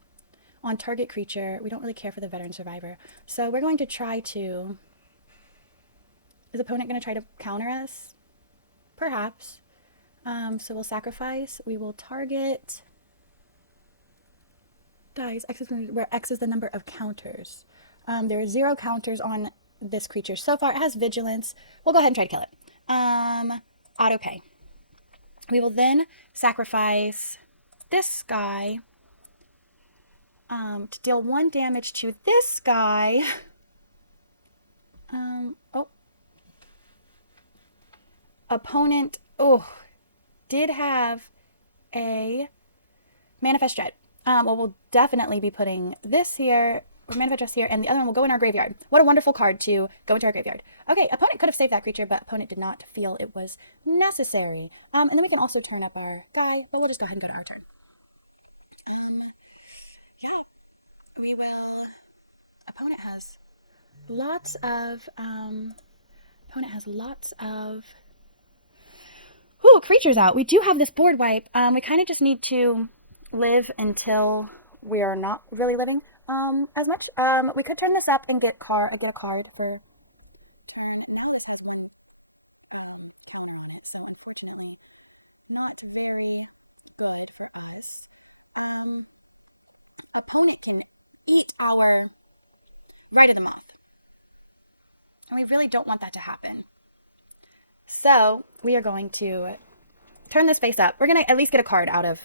On target creature, we don't really care for the Veteran Survivor. So we're going to try to... Is opponent going to try to counter us? Perhaps. So we'll sacrifice. We will target... Dies. Where X is the number of counters. There are 0 counters on this creature so far. It has vigilance. We'll go ahead and try to kill it. Auto pay. We will then sacrifice this guy to deal 1 damage to this guy. Oh. Opponent, did have a Manifest Dread. Well, we'll definitely be putting this here, Manifest Dread here, and the other one will go in our graveyard. What a wonderful card to go into our graveyard. Okay, opponent could have saved that creature, but opponent did not feel it was necessary. And then we can also turn up our guy, but we'll just go ahead and go to our turn. Yeah, we will. Opponent has lots of creatures out. We do have this board wipe. We kind of just need to live until we are not really living as much. We could turn this up and get a card for. Unfortunately, not very good for us. Opponent can eat our right of the mouth. And we really don't want that to happen. So we are going to turn this face up. We're going to at least get a card out of...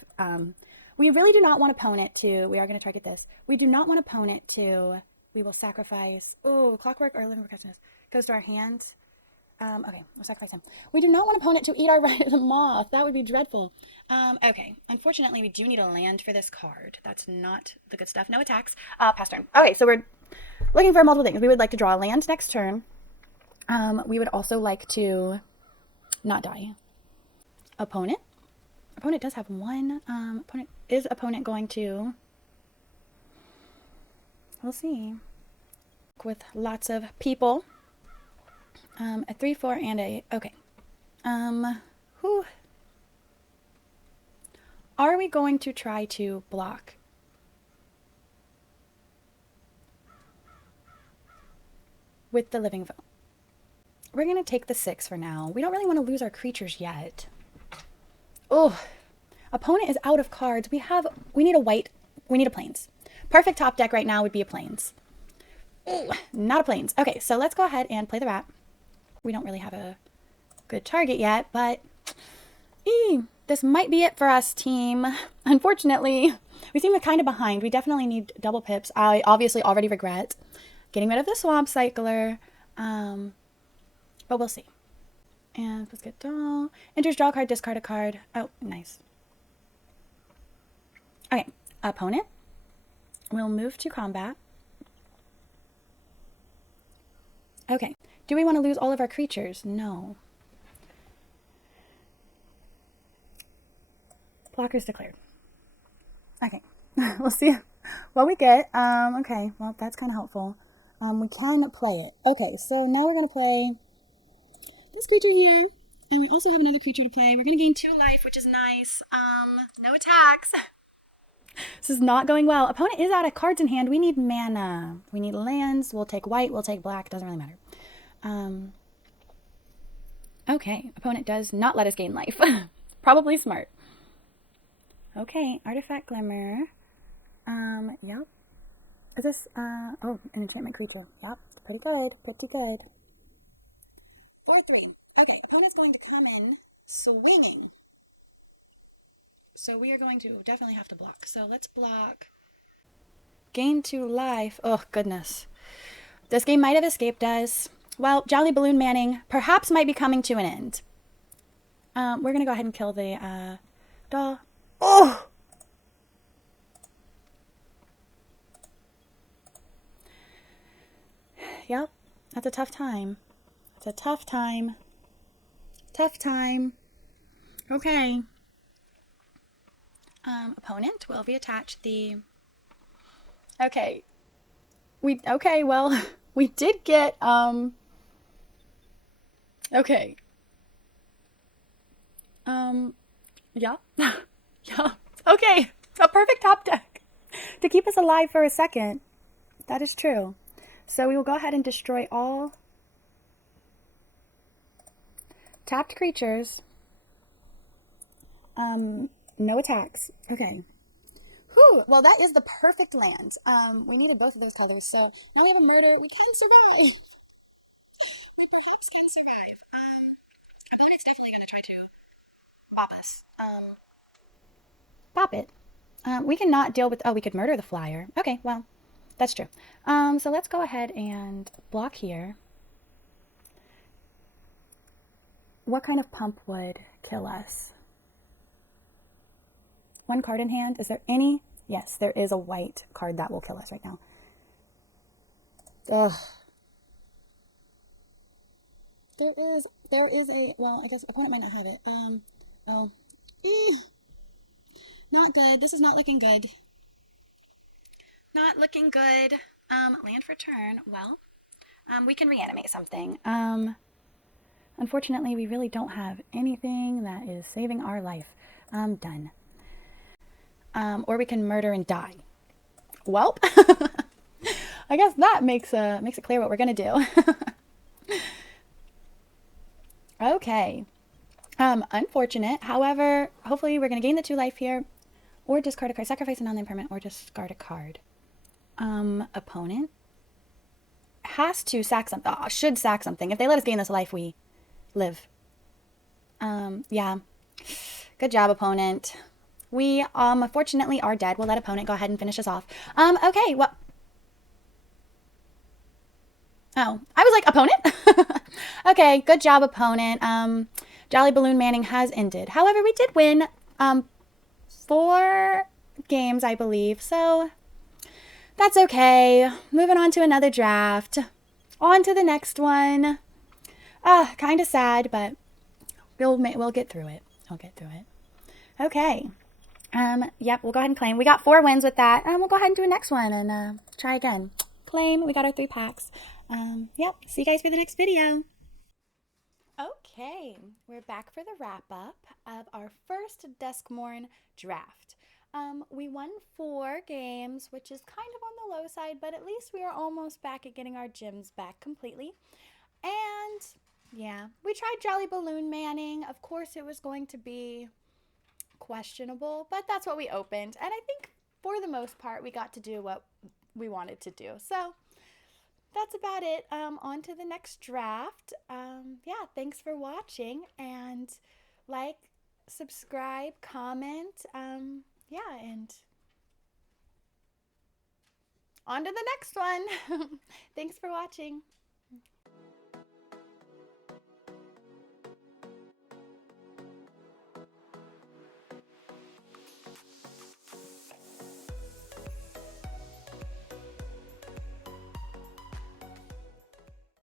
we really do not want opponent to... We are going to target this. We do not want opponent to... We will sacrifice... Oh, Clockwork or Living Percussionist goes to our hands. Okay, we'll sacrifice him. We do not want opponent to eat our right of the moth. That would be dreadful. Okay, unfortunately, we do need a land for this card. That's not the good stuff. No attacks. Pass turn. Okay, so we're looking for multiple things. We would like to draw a land next turn. We would also like to not die. Opponent. Opponent does have 1. Opponent going to... We'll see. With lots of people. A 3/4 and a... Okay. Are we going to try to block? With the Living Phone. We're going to take the 6 for now. We don't really want to lose our creatures yet. Oh, opponent is out of cards. We need a white. We need a plains. Purrfect Topdeck right now would be a plains. Ooh, not a plains. Okay, so let's go ahead and play the rat. We don't really have a good target yet, but this might be it for us, team. Unfortunately, we seem kind of behind. We definitely need double pips. I obviously already regret getting rid of the Swamp Cycler, but we'll see. And let's get draw. Enters draw card, discard a card. Oh, nice. Okay, opponent will move to combat. Okay, do we want to lose all of our creatures? No. Blockers declared. Okay, we'll see what we get. Okay, well, that's kind of helpful. We can play it. Okay, so now we're going to play this creature here. And we also have another creature to play. We're going to gain 2 life, which is nice. No attacks. This is not going well. Opponent is out of cards in hand. We need mana. We need lands. We'll take white. We'll take black. Doesn't really matter. Okay. Opponent does not let us gain life. Probably smart. Okay. Artifact Glimmer. Yep. Is this, oh, an enchantment creature. Yep. Pretty good. Pretty good. 4/3. Okay. Opponent's going to come in swinging. So we are going to definitely have to block. So let's block. Gain 2 life. Oh, goodness. This game might have escaped us. Well, Jolly Balloon Manning perhaps might be coming to an end. We're going to go ahead and kill the doll. Oh! Yep. That's a tough time. It's a tough time. Tough time. Okay. Opponent will reattach the... Okay. Okay, well, we did get, okay. Yeah. Yeah. Okay. A perfect top deck to keep us alive for a second. That is true. So we will go ahead and destroy all tapped creatures. No attacks. Okay. Whew, well, that is the perfect land. We needed both of those colors, so now we have a motor. We can survive. We perhaps can survive. Opponent's definitely going to try to bop us. Bop it. We cannot deal with... Oh, we could murder the flyer. Okay, well, that's true. So let's go ahead and block here. What kind of pump would kill us? 1 card in hand. Is there any? Yes, there is a white card that will kill us right now. Ugh. There is a, well, I guess opponent might not have it. Oh. Not good. This is not looking good. Not looking good. Land for turn. Well, we can reanimate something. Unfortunately, we really don't have anything that is saving our life. Done. Or we can murder and die. Welp. I guess that makes it clear what we're gonna do. Okay. Unfortunate. However, hopefully we're gonna gain the 2 life here, or discard a card, sacrifice a non-land permanent, or discard a card. Opponent has to sack something. Oh, should sack something. If they let us gain this life, we live. Yeah. Good job, opponent. We, unfortunately are dead. We'll let opponent go ahead and finish us off. Okay, well. Oh, I was like, opponent? Okay, good job, opponent. Jolly Balloon Manning has ended. However, we did win, 4 games, I believe, so that's okay. Moving on to another draft. On to the next one. Kind of sad, but we'll get through it. I'll get through it. Okay. Yep, we'll go ahead and claim. We got 4 wins with that. We'll go ahead and do a next one and try again. Claim. We got our 3 packs. Yep. See you guys for the next video. Okay, we're back for the wrap up of our first Duskmourn draft. We won 4 games, which is kind of on the low side, but at least we are almost back at getting our gems back completely. And yeah, we tried Jolly Balloon Manning. Of course, it was going to be questionable, but that's what we opened. And I think for the most part, we got to do what we wanted to do. So that's about it. On to the next draft. Yeah, thanks for watching, and like, subscribe, comment, yeah, and on to the next one. Thanks for watching.